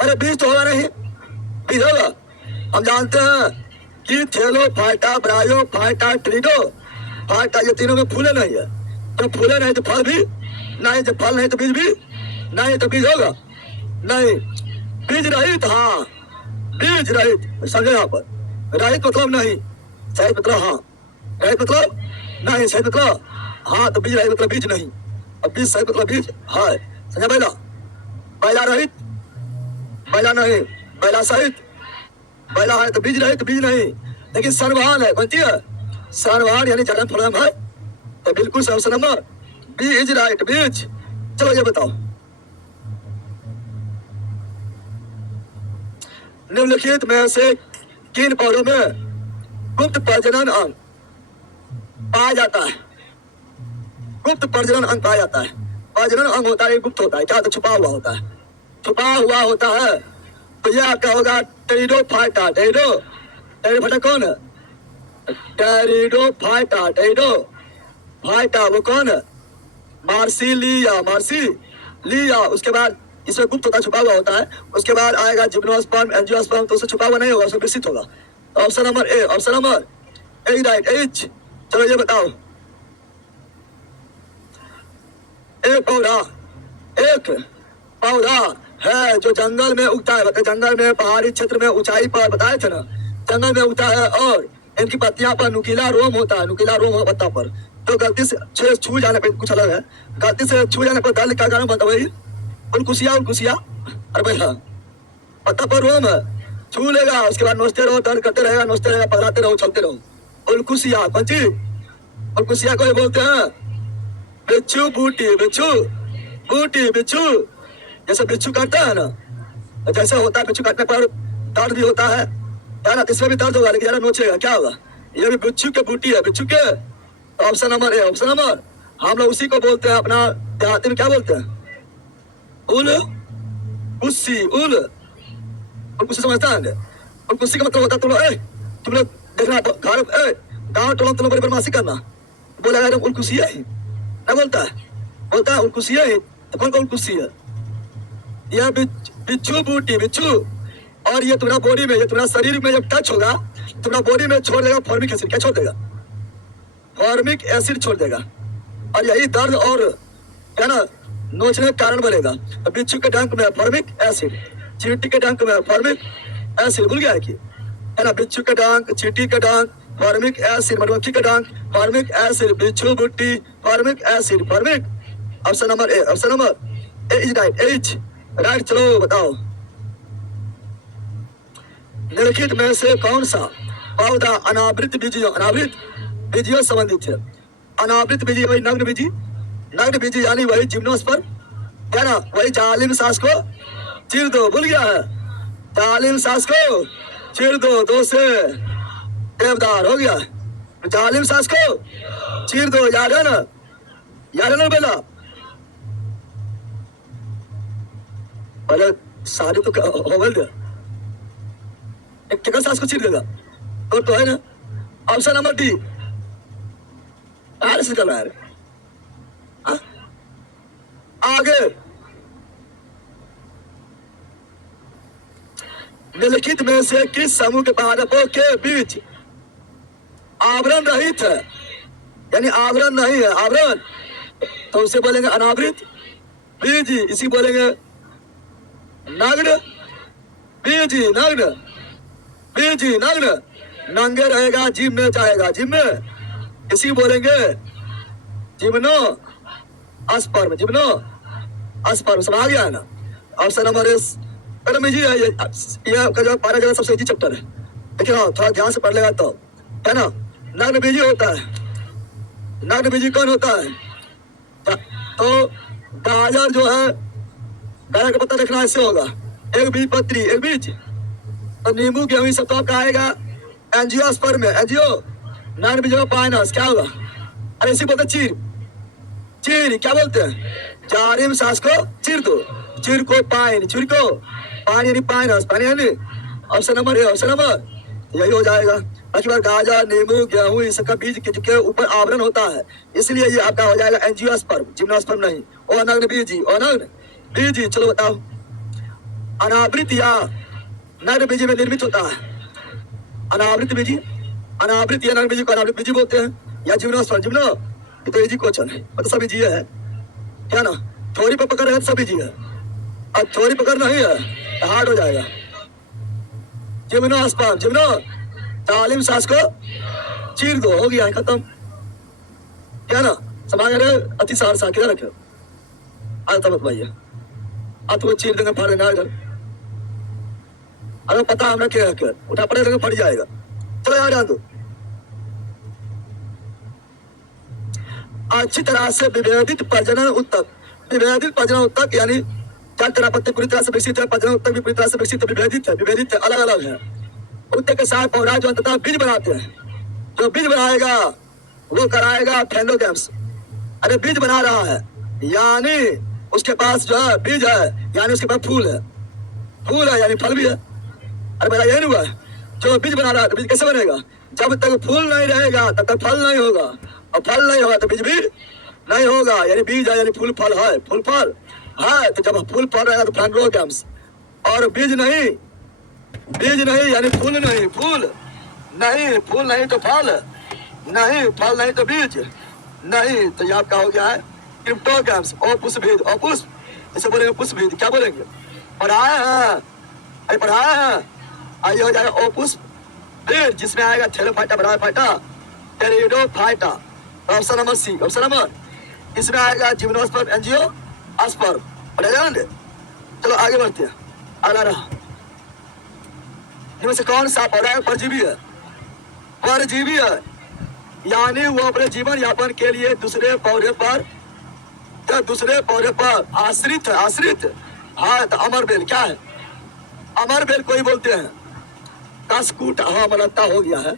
अरे बीज तो होगा नहीं, बीज होगा। हम जानते हैं कि थेलो फाइटा, ब्रायो फाइटा, टेरिडो फाइटा, ये तीनों में फूले नहीं है। तो फूले नहीं तो फल भी नहीं, जब फल नहीं तो बीज भी नहीं, तो बीज होगा नहीं। बीज रहित, हाँ बीज रहित, समझे यहाँ पर। रहित मतलब नहीं, सहित मतलब हाँ, रहित मतलब नहीं, सहित मतलब हाँ। तो बीज रहित मतलब बीज नहीं, अब बीज सहित मतलब बीज है, समझा। बैला, बैला रहित, बैला नहीं, बैला सहित, बैला है तो बीज रहित बीज नहीं। लेकिन सर्वहान है, कौन है सर्वहान, यानी जन्म फलम है, तो बिल्कुल सही ऑप्शन नंबर बीज राइट, बीज। चलो ये बताओ, निम्नलिखित में से किन पौधों में गुप्त प्रजनन अंग पाया जाता है? गुप्त प्रजनन अंग पाया जाता है। प्रजनन अंग होता है, गुप्त होता है, क्या होता है? छुपा हुआ होता है, छुपा हुआ होता है। तो यह आपका होगा टेरिडोफाइटा। टेरिडोफाइटा कौन है? टेरिडोफाइटा, टेरिडोफाइटा वो कौन है? Marsilea, Marsilea. उसके बाद इसमें गुप्त होता, छुपा हुआ होता है। उसके बाद आएगा जिम्नोस्पर्म, एंजियोस्पर्म, तो उससे छुपा हुआ नहीं होगा, उसमें विकसित होगा। Option number A, option number A right, H. चलो ये बताओ, एक पौधा है जो जंगल में उगता है, मतलब जंगल में, पहाड़ी क्षेत्र में, ऊंचाई पर, बताए थे ना, जंगल में उगता है और इनकी पत्तियां पर नुकीला रोम होता है, नुकीला रोम होगा पत्ता पर। तो गलती से छू जाने पर कुछ अलग है, गलती से छू जाने पर दर्द का कारण बनता है, उलकुसिया, उलकुसिया। अरे भाई हाँ, पत्ता पर रोम है, छू लेगा, उसके बाद नोचते रहो, दर्द करते रहेगा, नोचते रहेगा, पकड़ाते रहो, चलते रहो। उलकुसिया, पंची उलकुसिया को बोलते हैं बिच्छू बूटी, बिच्छू बूटी, बिच्छू। जैसे बिच्छू काटता है ना, जैसे होता है बिच्छू काटने पर दर्द भी होता है ना, इसमें भी दर्द होगा, लेकिन यार नोचेगा, क्या होगा? ये भी बिच्छू के बूटी है, बिच्छू के। तो option number A, option number, हम लोग उसी को बोलते हैं अपना देहाती में क्या बोलते हैं? उल कुस्सी, उल कुस्सी, समझता है? उल कुस्सी का मतलब होता है, तुम लोग देखना घर गाँव टोलों तुम लोग बड़ी बदमाशी करना, बोलेगा एकदम उल कुस्सी है, क्या बोलता है? बोलता है उल कुस्सी है। तो कौन कौन कुस्सी है? यह बिच्छू बूटी, बिच्छू। और ये तुम्हारा बॉडी में, ये तुम्हारा शरीर में जब टच होगा, तुम्हारा बॉडी में छोड़ देगा फॉर्मिक एसिड। क्या छोड़ देगा? फॉर्मिक एसिड छोड़ देगा, और यही दर्द और क्या ना नोचने का कारण बनेगा। तो बिच्छू के डंक में फॉर्मिक एसिड, चींटी के डंक में फॉर्मिक एसिड, भूल गया है कि है ना? बिच्छू के डंक, चींटी के डंक, फॉर्मिक एसिड, मधुमक्खी के डंक, फॉर्मिक एसिड, बिच्छू बूटी, formic acid, formic. Option number A, option number A is right, H right. चलो बताओ, निम्नलिखित में से कौन सा पौधा अनावृत बीजियों, अनावृत बीजियों संबंधित है? अनावृत बीजी वही नग्न बीजी, नग्न बीजी यानी वही जिम्नोस्पर्म, क्या ना, वही जालिम सांस को चीर दो, भूल गया है? जालिम सांस को चीर दो, दो से देवदार हो गया। जालिम सांस को चीर दो, याद है ना? याद है ना बेला? पहले सारी तो हो गया, एक टिकट सांस को चीर देगा तो है ना? ऑप्शन नंबर डी, से चल रहा है। आगे, निम्नलिखित में से किस समूह के पादपों के बीच आवरण रहित है, यानी आवरण नहीं है, आवरण, तो उसे बोलेंगे अनावृत बीजी। इसी बोलेंगे नग्न बीजी, नग्न बीजी, नग्न, नंगे रहेगा, जिम में जाएगा, जिम में, इसी बोलेंगे जिम्नो अस्पर्म, जिम्नो अस्पर्म। समझ आ गया है ना? ऑप्शन नंबर एस जी है, ये जो 12 जगह सबसे इजी चैप्टर है, लेकिन हाँ थोड़ा ध्यान से पढ़ लेगा तो, है ना? नग्न बीजी होता है, नग्न बीजी कौन होता है? तो गाजर जो है, गाजर का पत्ता देखना ऐसे होगा, एक बीज पत्री, एक बीज। तो नींबू गेहूं सब तो आपका आएगा एंजियोस्पर्म में, एंजियो, नग्न बीजों पाइनस, क्या होगा? अरे इसी बोलते चीर, चीर क्या बोलते हैं? जालिम सांस को चीर दो, चीर को पाइन, चीर को पानी यानी पाइनस, पानी यानी। Option number A, option number यही हो जाएगा। बाकी बार गाजर, नींबू, गेहूं इस सबका बीज के ऊपर आवरण होता है, इसलिए ये आपका हो जाएगा एंजियोस्पर्म, जिम्नोस्पर्म नहीं। और नग्न बीजी, और नग्न बीजी। चलो बताओ, अनावृत या नग्न बीजी में निर्मित होता है? अनावृत बीजी, अनावृत या नग्न बीजी को अनावृत बीजी बोलते हैं, या जिम्नोस्पर्म, जिम्नो। ये तो इजी क्वेश्चन है, मतलब सभी जी है, क्या ना? थोड़ी पर पकड़ है तो सभी जी है, और थोड़ी पकड़ नहीं है हार्ड हो जाएगा। जिम्नोस्पर्म, जिम्नो तालीम सांस को चीर दो, हो गया है खत्म। क्या ना समाज में अतिसार सा किधर रखे आता मत भैया, अब वो चीर देंगे फाड़ देना इधर। अगर पता हमने क्या है क्या उठा पड़े देंगे फट जाएगा। चलो यार जान दो। अच्छी तरह से विभेदित प्रजनन उत्तक, विभेदित प्रजनन उत्तक यानी चार तरह पत्ते पूरी तरह से विकसित है, प्रजनन उत्तक भी पूरी तरह से विकसित है, विभेदित है, अलग अलग है। उत्तक के साथ पौधा जो अंततः बीज बनाते हैं, जो बीज बनाएगा वो कराएगा फेनोगैम्स। अरे बीज बना रहा है यानी उसके पास जो है बीज है, यानी उसके पास फूल है यानी फल भी है। अरे मेरा यही हुआ है, जो बीज बना रहा है तो बीज कैसे बनेगा? जब तक फूल नहीं रहेगा तब तक फल नहीं होगा, और फल नहीं होगा तो बीज भी नहीं होगा। यानी बीज है यानी फूल फल है, फूल फल है तो जब फूल फल रहेगा तो फेनोगैम्स। और बीज नहीं यानी फूल नहीं, फूल नहीं तो फल नहीं, फल नहीं तो बीज नहीं, तो ये आपका हो गया है क्रिप्टोगैम्स। ओपुस भेद, ओपुस इसे बोलेंगे पुष्प भेद। क्या बोलेंगे? पढ़ाए हैं। आइए हो जाएगा ओपुस भेद, जिसमें आएगा thallophyta, bryophyta, pteridophyta. Option number C, option number इसमें आएगा जिम्नोस्पर्म, एंजियोस्पर्म। पढ़ेगा ना? चलो आगे बढ़ते हैं। अगला रहा, इनमें से कौन सा पौधा है? परजीवी है, परजीवी है यानी वो अपने जीवन यापन के लिए दूसरे पौधे पर आश्रित है। तो अमरबेल क्या है? अमरबेल कोई बोलते हैं कास्कूटा, हाँ अमरलता हो गया है।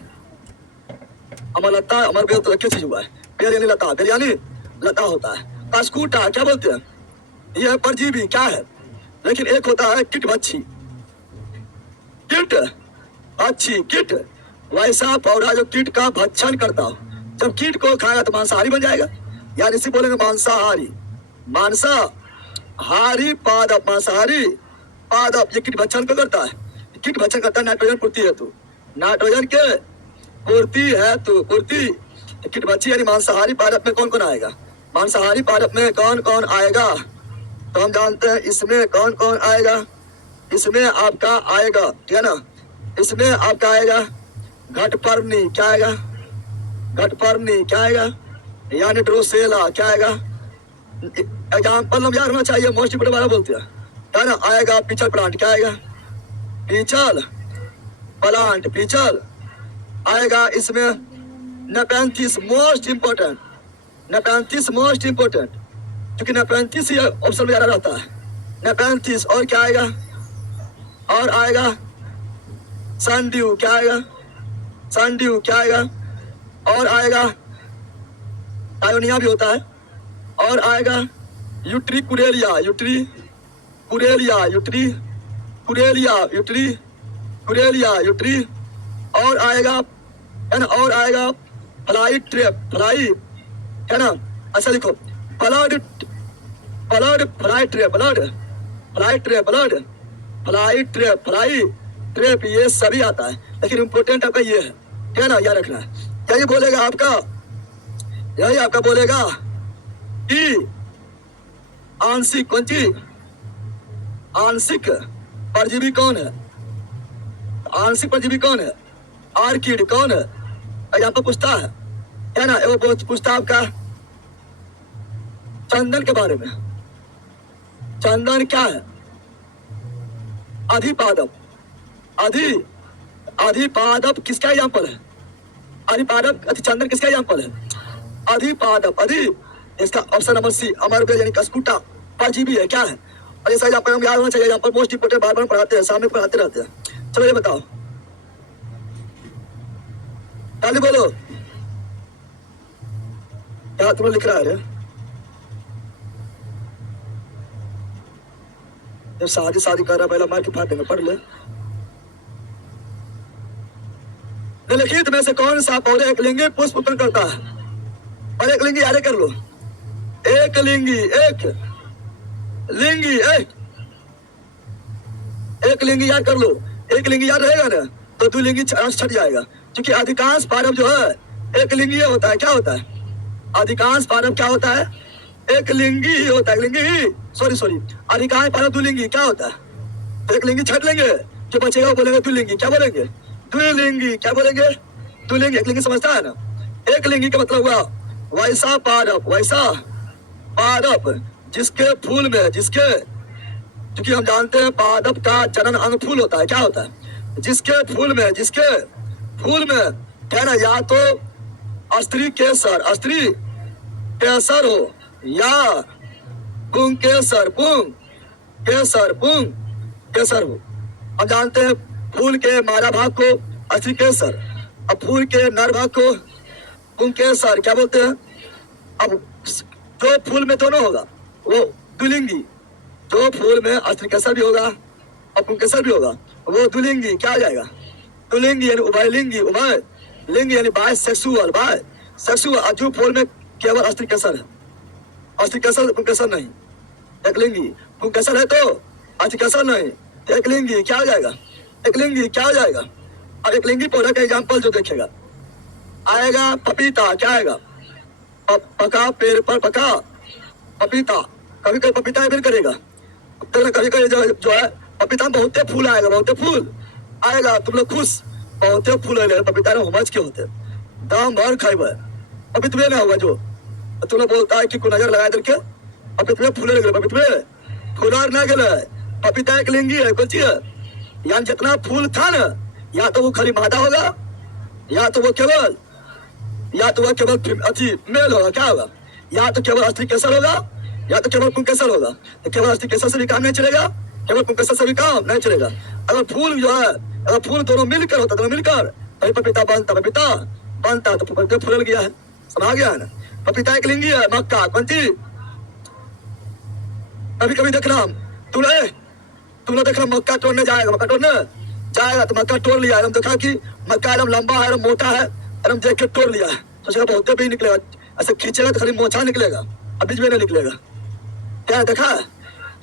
अमरलता, अमरबेल तो क्या चीज हुआ है? बेल यानी लता, बेल यानी लता होता है। कास्कूटा क्या बोलते हैं? यह परजीवी क्या है? लेकिन एक होता है कीट भक्षी, कीट वैसा पौधा जो कीट का भक्षण करता हो। जब कीट को खाएगा तो मांसाहारी बन जाएगा, यानी इसी बोलेंगे मांसाहारी पादप, मांसाहारी पादप। ये कीट भक्षण को करता है, कीट भक्षण करता है नाइट्रोजन पूर्ति हेतु, नाइट्रोजन के पूर्ति कीट भक्षी यानी मांसाहारी पादप में कौन कौन आएगा? मांसाहारी पादप में कौन कौन आएगा तो हम जानते हैं। इसमें कौन कौन आएगा? इसमें आपका आएगा, ठीक है ना, इसमें आपका आएगा घटपर्णी। क्या आएगा? घटपर्णी क्या आएगा? यानी ड्रोसेला क्या आएगा? एग्जाम्पल हम याद होना चाहिए, मोस्ट इंपोर्टेंट वाला बोलते हैं, है ना। आएगा पीचल प्लांट। क्या आएगा? पीचल प्लांट, पीचल आएगा। इसमें नेपेंथिस मोस्ट इंपोर्टेंट, क्योंकि नेपेंथिस ये ऑप्शन में ज्यादा रहता है, नेपेंथिस। और क्या आएगा? और आएगा सनड्यू। क्या आएगा? सनड्यू क्या आएगा? और आएगा टायोनिया भी होता है। और आएगा यूट्रिकुरेलिया, और आएगा है ना, और आएगा फ्लाई ट्रैप, है ना। अच्छा लिखो ब्लड फ्लाई ट्रैप ये सभी आता है, लेकिन इम्पोर्टेंट आपका ये है ना, याद रखना है। यही बोलेगा आपका बोलेगा कि आंशिक कौन चीज? आंशिक परजीवी कौन है? आंशिक परजीवी कौन है? आर्किड कौन है? यहाँ पर पूछता है ना, वो पूछता आपका चंदन के बारे में। चंदन क्या है? अधिपादप किसका एग्जाम्पल है? चंदन किसका एग्जाम्पल है? अधिपादप, इसका ऑप्शन नंबर सी अमरबेल यानी कास्कूटा परजीवी है। क्या है? और ऐसा एग्जाम्पल हम याद होना चाहिए, एग्जाम्पल मोस्ट इंपोर्टेंट, बार बार पढ़ाते हैं, सामने पढ़ाते रहते हैं। चलो ये बताओ, ताली बोलो, क्या तुम्हें लिख रहा है? जब शादी कर रहा पहला मार के फाड़ देंगे, पढ़ ले। निम्नलिखित में से कौन सा पौधा एक लिंगी पुष्प उत्पन्न करता है? और एक लिंगी याद कर लो, एक लिंगी याद कर लो। एक लिंगी याद रहेगा ना तो द्विलिंगी छट जाएगा, क्योंकि अधिकांश पादप जो है एक लिंगी होता है। क्या होता है? अधिकांश पादप क्या होता है? एक लिंगी ही होता है, लिंगी ही, सॉरी अधिकांश पादप द्विलिंगी। क्या होता है? तो एक लिंगी छट लेंगे, जो बचेगा वो बोलेंगे द्विलिंगी। क्या बोलेंगे? द्विलिंगी। क्या बोलेंगे? द्विलिंगी। एक लिंगी समझता है ना? एक लिंगी का मतलब हुआ वैसा पादप, वैसा पादप जिसके फूल में, जिसके, क्योंकि हम जानते हैं पादप का जनन अंग फूल होता है। क्या होता है? जिसके फूल में, जिसके फूल में क्या ना, या तो स्त्री केसर, स्त्री केसर हो, या पुंग केसर, पुंग केसर, पुंग केसर हो। हम जानते हैं फूल के मादा भाग को स्त्री केसर, अब फूल के नर भाग को पुंग केसर क्या बोलते हैं? अब जो फूल में दोनों होगा वो द्विलिंगी, जो फूल में स्त्री केसर भी होगा और पुंग केसर भी होगा वो द्विलिंगी। क्या आ जाएगा? द्विलिंगी यानी उभयलिंगी, उभय लिंग यानी बाय सेक्सुअल, बाय सेक्सुअल। जो फूल में केवल स्त्री केसर है, स्त्री केसर पुंग केसर नहीं। एक लिंगी पुंग केसर है तो स्त्री केसर नहीं, तो एक लिंगी क्या आ जाएगा? एक लिंगी क्या आ जाएगा? अब एक लिंगी पौधा का एग्जाम्पल जो देखेगा आएगा पपीता। क्या आएगा? पका, पेड़ पर पका पपीता। कभी कभी पपीता भी करेगा, तो कभी कभी जो है पपीता में बहुते फूल आएगा, बहुते फूल आएगा। तुम लोग खुश, बहुते फूल आएगा पपीता में, हुमच के होते दाम भर खाइब, अभी तुम्हें ना होगा। जो तुम लोग बोलता है कि को नजर लगा करके अभी तुम्हें फूले लगे, अभी तुम्हें फूलार ना गए। पपीता एक लिंगी है, कोई चीज है, यानी जितना फूल था ना, या तो वो खाली मादा होगा, या तो वो केवल, या तो वह केवल अति मेल होगा। क्या होगा? या तो केवल स्त्री केसर होगा, या तो केवल पुंग केसर होगा। तो केवल स्त्री केसर से भी काम नहीं चलेगा, केवल पुंग केसर से भी काम नहीं चलेगा। अगर फूल जो है, अगर फूल दोनों मिलकर होता, दोनों मिलकर तभी पपीता बनता, पपीता बनता तो पपीता फूल गया है। समझ गया है ना? पपीता एक लिंगी है, मक्का कौनसी? कभी कभी देख रहा तुमने देखा मक्का तोड़ने जाएगा, मक्का तोड़ने जाएगा तो मक्का तोड़ लिया, एकदम देखा कि मक्का एकदम लंबा है, एकदम मोटा है, एकदम देख के तोड़ लिया है, तो सोचेगा बहुत भी निकलेगा, ऐसे खींचेगा तो खाली मोछा निकलेगा, अब बीच में नहीं निकलेगा। क्या है? देखा है?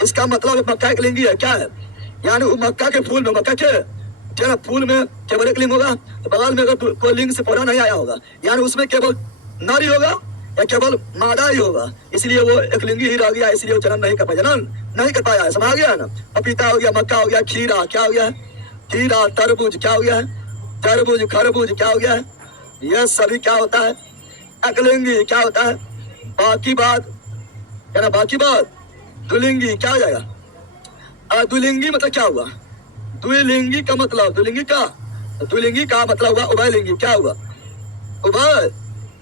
इसका मतलब मक्का एक लिंगी है। क्या है? यानी वो मक्का के फूल में, मक्का के ना फूल में केवल एक लिंग होगा, तो बगल में अगर कोई लिंग से पौधा नहीं आया होगा, यानी उसमें केवल नर ही होगा या केवल मादा ही होगा, इसलिए वो एक लिंगी ही रह गया, इसलिए वो जनन नहीं कर पाया, जनन नहीं कर पाया है। समझ गया ना? पपीता हो गया, मक्का हो गया, खीरा क्या हो गया है? खीरा, तरबूज क्या हो गया है? तरबूज, खरबूज क्या हो गया है? यह सभी क्या होता है? एकलिंगी। क्या होता है? बाकी बात क्या ना, बाकी बात द्विलिंगी। क्या हो जाएगा? द्विलिंगी मतलब क्या हुआ? द्विलिंगी का मतलब, द्विलिंगी का मतलब हुआ उभयलिंगी। क्या हुआ? उभय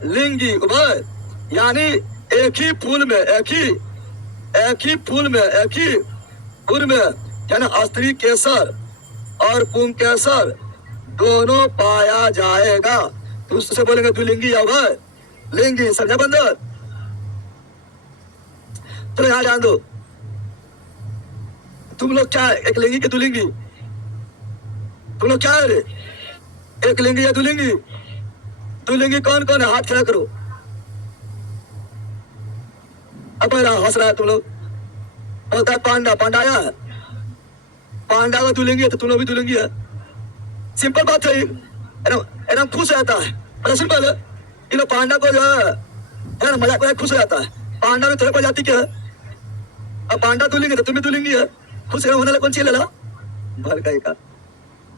लिंगी, उभय यानी एक ही फूल में, एक ही फूल में यानी स्त्री केसर और पुंग केसर दोनों पाया जाएगा, तो उससे बोलेंगे द्विलिंगी या उभय लिंगी। समझा बंदर? चलो यहाँ जान दो, तुम लोग क्या है? एक लिंगी के द्विलिंगी? तुम लोग क्या है रे? एक लिंगी या द्विलिंगी? द्विलिंगी कौन कौन है? हाथ खड़ा करो। अब हंस रहा है तुम लोग, बोलता है पांडा, पांडा आया है, पांडा का द्विलिंगी है तो तुम लोग भी द्विलिंगी है। सिंपल बात है, एकदम खुश रहता है। अरे सिंपल है, इन पांडा को जो है ना मजाक में खुश हो जाता है। पांडा में थोड़ी प्रजाति क्या है? अब पांडा द्विलिंगी तो तुम भी द्विलिंगी है, खुश होने वाला कौन सी ले ला भर का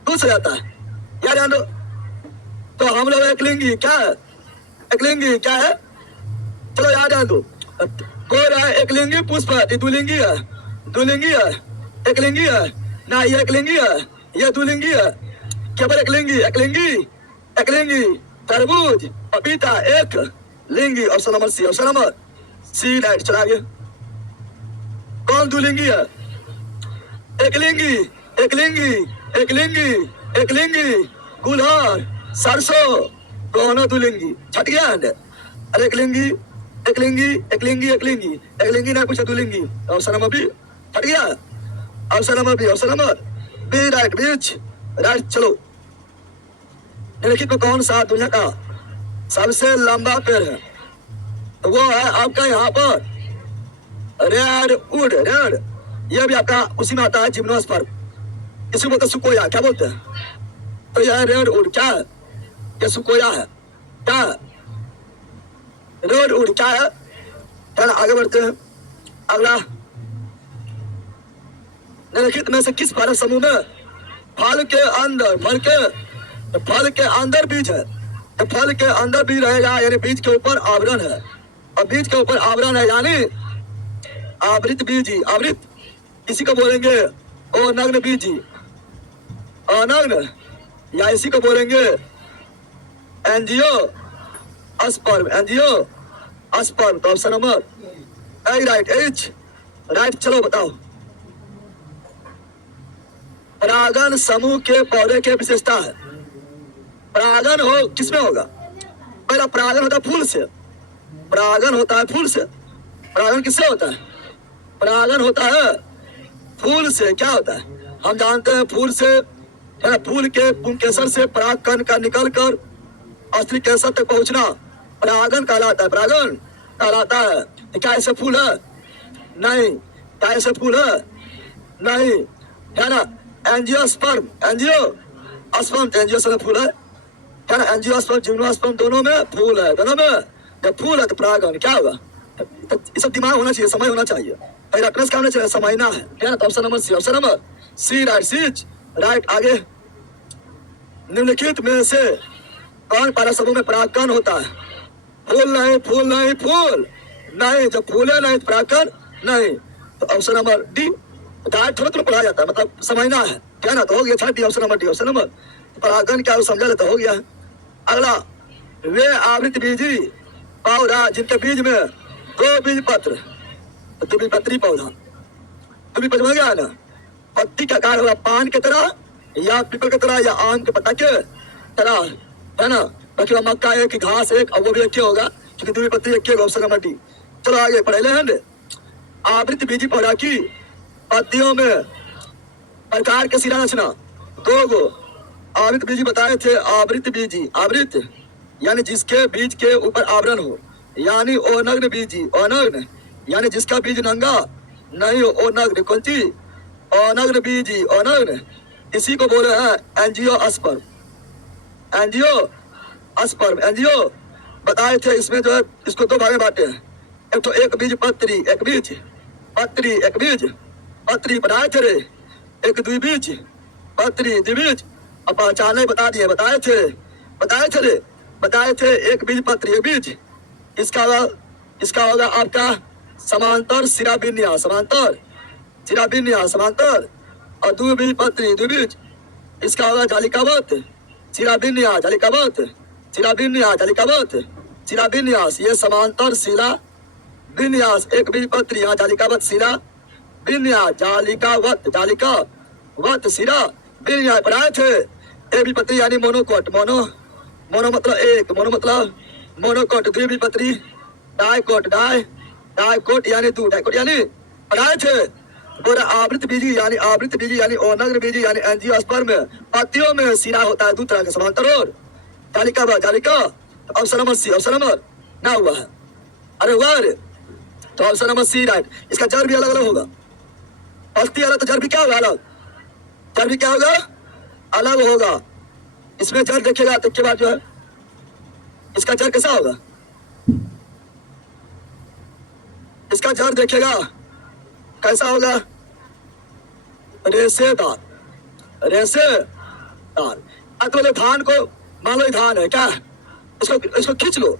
खुश हो जाता है। यार जान दो, तो हम लोग एक लिंगी क्या है? एक लिंगी क्या है? चलो याद जान दो, कोई रहा है एक लिंगी पुष्प है, द्विलिंगी है, द्विलिंगी है, एक लिंगी है ना, ये एक लिंगी है, ये द्विलिंगी है। केवल एक लिंगी, एक लिंगी, एक लिंगी। तरबूज, पपीता एक लिंगी। Option number C, option number C right. चला गया। कौन द्विलिंगी है? एक लिंगी, एक लिंगी, एक लिंगी, एक लिंगी। गुलहर, सरसों दोनों द्विलिंगी। छट गया है? अरे एक लिंगी, एक लिंगी, एक लिंगी, एक लिंगी, एक लिंगी ना कुछ द्विलिंगी। ऑप्शन नंबर बी छट गया। Option number B, option number B right, बीच राइट। चलो निम्नलिखित में कौन सा दुनिया का सबसे लंबा पेड़ है? तो वो है आपका यहाँ पर रेड वुड। रेड यह भी आपका उसी में आता है, जिम्नोस्पर्म। इसी को बोलते सुकोया। क्या बोलते हैं? तो यह रेड वुड क्या है? यह सुकोया है। क्या है? रेड वुड क्या है? क्या? आगे बढ़ते हैं। अगला निम्नलिखित में से किस फल समूह में फल के अंदर बीज है? तो फल के अंदर बीज रहेगा यानी बीज के ऊपर आवरण है, और बीज के ऊपर आवरण है यानी आवृत बीजी। आवृत इसी को बोलेंगे अनग्न बीजी, अनग्न, या इसी को बोलेंगे एंजियो अस्पर्म, एंजियो अस्पर्म। तो option number A right, H right. चलो बताओ, परागन समूह के पौधे के विशेषता है। परागन हो किसमें होगा? पहला परागन होता है फूल से, परागन होता है फूल से। परागन किससे होता है? परागन होता है फूल से। क्या होता है? हम जानते हैं फूल से, है ना, फूल के पुंकेसर से परागकण का निकलकर असली केसर तक पहुंचना परागन कहलाता है, परागन कहलाता है। तो क्या ऐसे फूल है? नहीं। क्या ऐसे फूल है? नहीं, है ना। एंजियोस्पर्म, एंजियोस्पर्म, एंजियोस्पर्म फूल है ना। एंजियोस्पर्म जिम्नोस्पर्म दोनों में फूल है, दोनों में जब फूल है तो परागन क्या होगा? तो ये सब दिमाग होना चाहिए, समय होना चाहिए, रटनेस क्या होना चाहिए? समझना है ना। तो option number C, option number C right, C right. आगे, निम्नलिखित में से कौन पारा समूह में परागकण होता है? फूल नहीं, फूल नहीं, फूल नहीं। जब फूल है नहीं तो परागकण नहीं। तो ऑप्शन नंबर डी। डायरेक्ट थोड़ा थोड़ा पढ़ा जाता है, मतलब समझना है, क्या ना। तो हो गया Chhath D, option number D, option number. परागकण क्या समझा लेता, हो गया। अगला, वे आवृत बीजी पौधा जिनके बीज में दो बीज पत्र, द्विबीजपत्री पौधा। द्विबीज हो गया ना, पत्ती का आकार होगा पान की तरह या पीपल की तरह या आम के पत्ता के तरह, है ना। बाकी मक्का एक, घास एक, और वो भी एक ही होगा क्योंकि द्विबीजपत्री एक ही होगा, ऑप्शन नंबर डी। चलो आगे पढ़े ले। आवृत बीजी पौधा की पत्तियों में प्रकार के सिरा रचना दो गो आवृत बीजी बताए थे। आवृत बीजी, आवृत यानी जिसके बीज के ऊपर आवरण हो, यानी अनग्न बीजी, अनग्न यानी जिसका बीज नंगा नहीं हो, अनग्न। कौन सी? अनग्न बीजी, अनग्न। इसी को बोले हैं एंजियोस्पर्म, एंजियोस्पर्म, एंजियो बताए थे। इसमें जो है इसको दो भाग में बांटे हैं, एक तो एक बीज पत्री, एक बीज पत्री, एक बीज पत्री बनाए थे रे, एक द्विबीज पत्री, द्विबीज। अब पहचाने बता दिए, बताए थे रे, बताए थे एक बीज पत्री, एक बीज। इसका होगा आपका समांतर सिरा विन्यास, समांतर सिरा विन्यास, समांतर। और द्विबीज पत्री, द्विबीज, इसका होगा जालिकावत सिरा विन्यास, जालिकावत सिरा विन्यास, जालिकावत सिरा विन्यास। ये समांतर सिरा विन्यास, एक बीज पत्री, यहाँ जालिकावत सिरा विन्यास, जालिकावत, जालिकावत सिरा विन्यास बनाए थे। एक बीज पत्री यानी मोनोकोट, मोनो मतलब एक, मोनो मतलब मोनोकोट, द्विबीजपत्री डाइकोट, डाइकोट यानी दो, डाइकोट यानी बनाए थे। पूरा आवृत बीजी यानी अनग्न बीजी यानी एंजियोस्पर्म में पत्तियों में सिरा होता है दो तरह के, समांतर और जालिका। तो option number C, option number ना हुआ है, अरे हुआ रे। तो ऑप्शन नंबर सी राइट। इसका जड़ भी अलग अलग होगा, पत्ती अलग, तो जड़ भी क्या होगा? अलग। जड़ भी क्या होगा? अलग होगा। इसमें जड़ देखेगा तो के बाद जो है इसका जड़ कैसा होगा? इसका जड़ देखेगा कैसा होगा? रेशेदार, रेशेदार। तो धान को मान लो धान है क्या, इसको खींच लो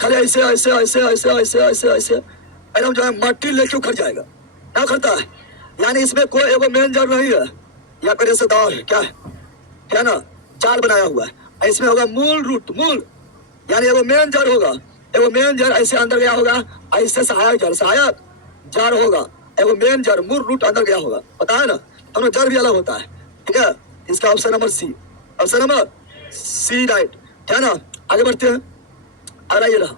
खाली ऐसे ऐसे ऐसे ऐसे ऐसे ऐसे ऐसे एकदम जो है मट्टी लेके उखड़ जाएगा, क्या उखड़ता है? यानी इसमें कोई एगो मेन जड़ नहीं है या फिर रेशेदार है, क्या ना, जाल बनाया हुआ है। इसमें होगा मूल रूट, मूल यानी एगो मेन जड़ होगा, एगो मेन जड़ ऐसे अंदर गया होगा, ऐसे सहायक जड़ होगा, एगो मेन जड़ मूल रूट अंदर गया होगा, पता है ना। दोनों जड़ भी अलग होता है, ठीक है। इसका option number C, option number C right, क्या ना। आगे बढ़ते हैं। अगला ये रहा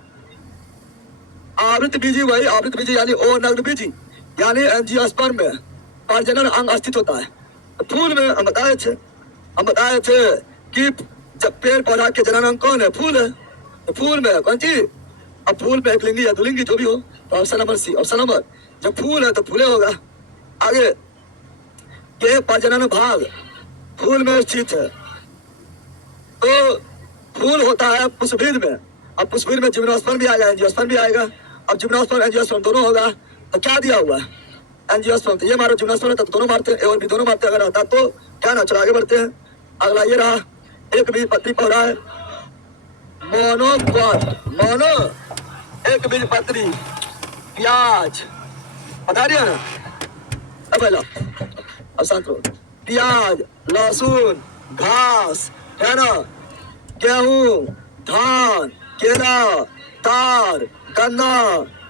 आवृत बीजी, वही आवृत बीजी यानी अनग्न बीजी यानी एंजियोस्पर्म में प्रजनन अंग स्थित होता है। फूल में हम बताए थे कि जब पेड़ पौधा के जनन अंग कौन है? फूल है। तो फूल में कौन सी? अब फूल में एक लिंगी या दुलिंगी जो भी हो, तो option number C, option number. जब फूल है तो फूले होगा। आगे, ये प्रजनन भाग फूल में स्थित है, तो फूल होता है पुष्पबीज में। अब पुष्पबीज में जिम्नोस्पर्म भी आएगा, एंजियोस्पर्म भी आएगा। अब जिम्नोस्पर्म एंजियोस्पर्म दोनों होगा, तो क्या दिया हुआ है? एंजियोस्पर्म, ये मारो जिम्नास्पर्म तो दोनों मारते हैं, ए और बी दोनों मारते हैं। अगर रहता तो क्या ना, चलो आगे बढ़ते हैं। अगला ये रहा, एक बीज पत्री पौधा है मोनोक्वाट, मोनो एक बीज पत्री, प्याज, बता दिया ना। अब पहला अब शांत रहो। प्याज, लहसुन, घास, है ना, गेहूं, धान, केला, तार, गन्ना,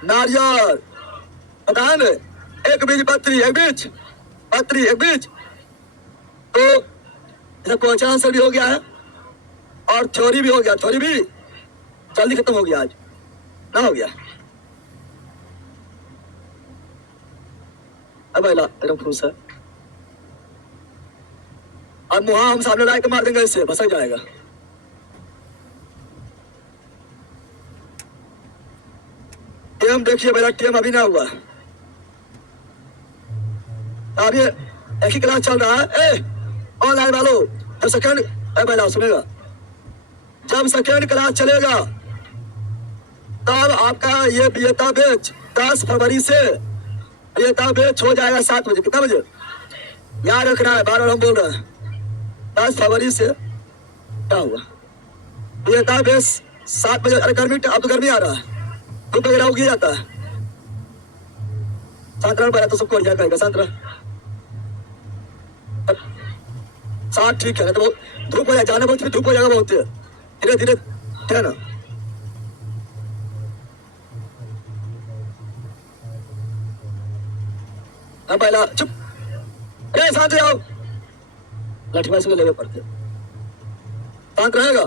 नारियल, पता है ना। एक बीज पत्री, एक बीज पत्री, एक बीज। तो इसका क्वेश्चन आंसर भी हो गया है और थ्योरी भी हो गया, थ्योरी भी जल्दी खत्म हो गया आज ना, हो गया। अब अगला एकदम खुश है। अब मुहा हम सामने ला के मार देंगे, इससे भसक जाएगा। टीएम देखिए मेरा टीएम अभी ना हुआ। अब ये एक ही क्लास चल रहा है। ए ऑनलाइन वालों, जब सेकंड पहला सुनेगा, जब सेकंड क्लास चलेगा तब आपका ये बियता बेच 10 फरवरी से बियता बेच हो जाएगा 7 बजे। कितना बजे याद रखना है, बार बार हम बोल रहे हैं। 10 फरवरी से क्या हुआ, बियता बेच 7 बजे। अरे गर्मी, अब तो गर्मी आ रहा है, धूप वगैरह उगी जाता है। सांतरा पहला तो सबको बढ़िया कहेगा, सांतरा 7 ठीक है ना। तो धूप हो जाए, जाने बहुत धूप हो जाएगा बहुत धीरे धीरे, है ना। अब पहला चुप, अरे शांत जाओ, लाठी मार से लेवे पड़ते, शांत रहेगा।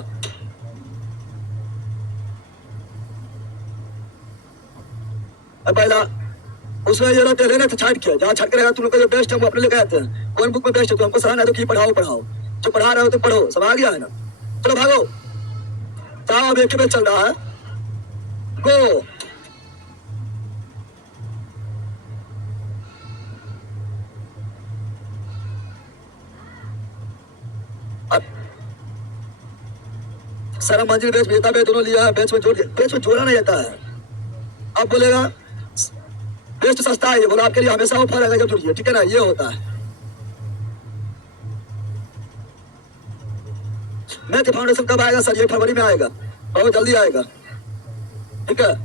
अब पहला उसमें ये रहते लेना तो छाट किया, जहाँ छाट के रहेगा तुम लोग को जो बेस्ट है वो अपने लेके आते हैं। कौन बुक में बेस्ट है तो हमको सराहना है तो कि पढ़ाओ पढ़ाओ, जो पढ़ा रहे हो तो पढ़ो, सब आ गया है ना। चलो भागो, साहब एक में चल रहा है, गो। अब सारा मंजिल बेच बेता बेच दोनों लिया है, बेच में जोड़ दिया, बेच में जोड़ा नहीं जाता है। अब बोलेगा बेस्ट सस्ता है, ये बोला आपके लिए हमेशा ऑफर रहेगा जब जुड़िए, ठीक है ना, ये होता है। मैथ फाउंडेशन कब आएगा सर? ये फरवरी में आएगा, बहुत जल्दी आएगा, ठीक है।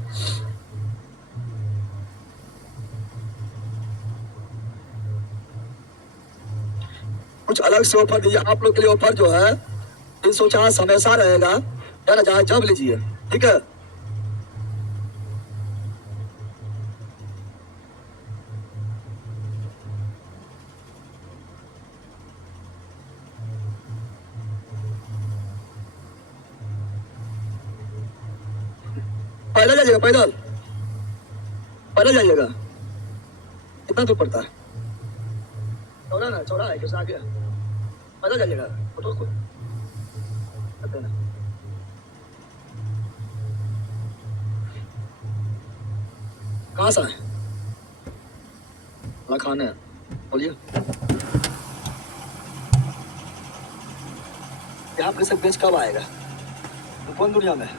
कुछ अलग से ऑफर दीजिए आप लोग के लिए। ऑफर जो है 340 हमेशा रहेगा, है ना, जहाँ जब लीजिए, ठीक है। पैदल जाइएगा, पैदल पैदल जाइएगा। कितना दूर पड़ता है? चौड़ा ना, चौड़ा है कैसे आगे, पैदल जाइएगा। फोटो को कहाँ से है? खाने है, बोलिए। यहाँ पे से बेच कब आएगा? कौन दुनिया में है?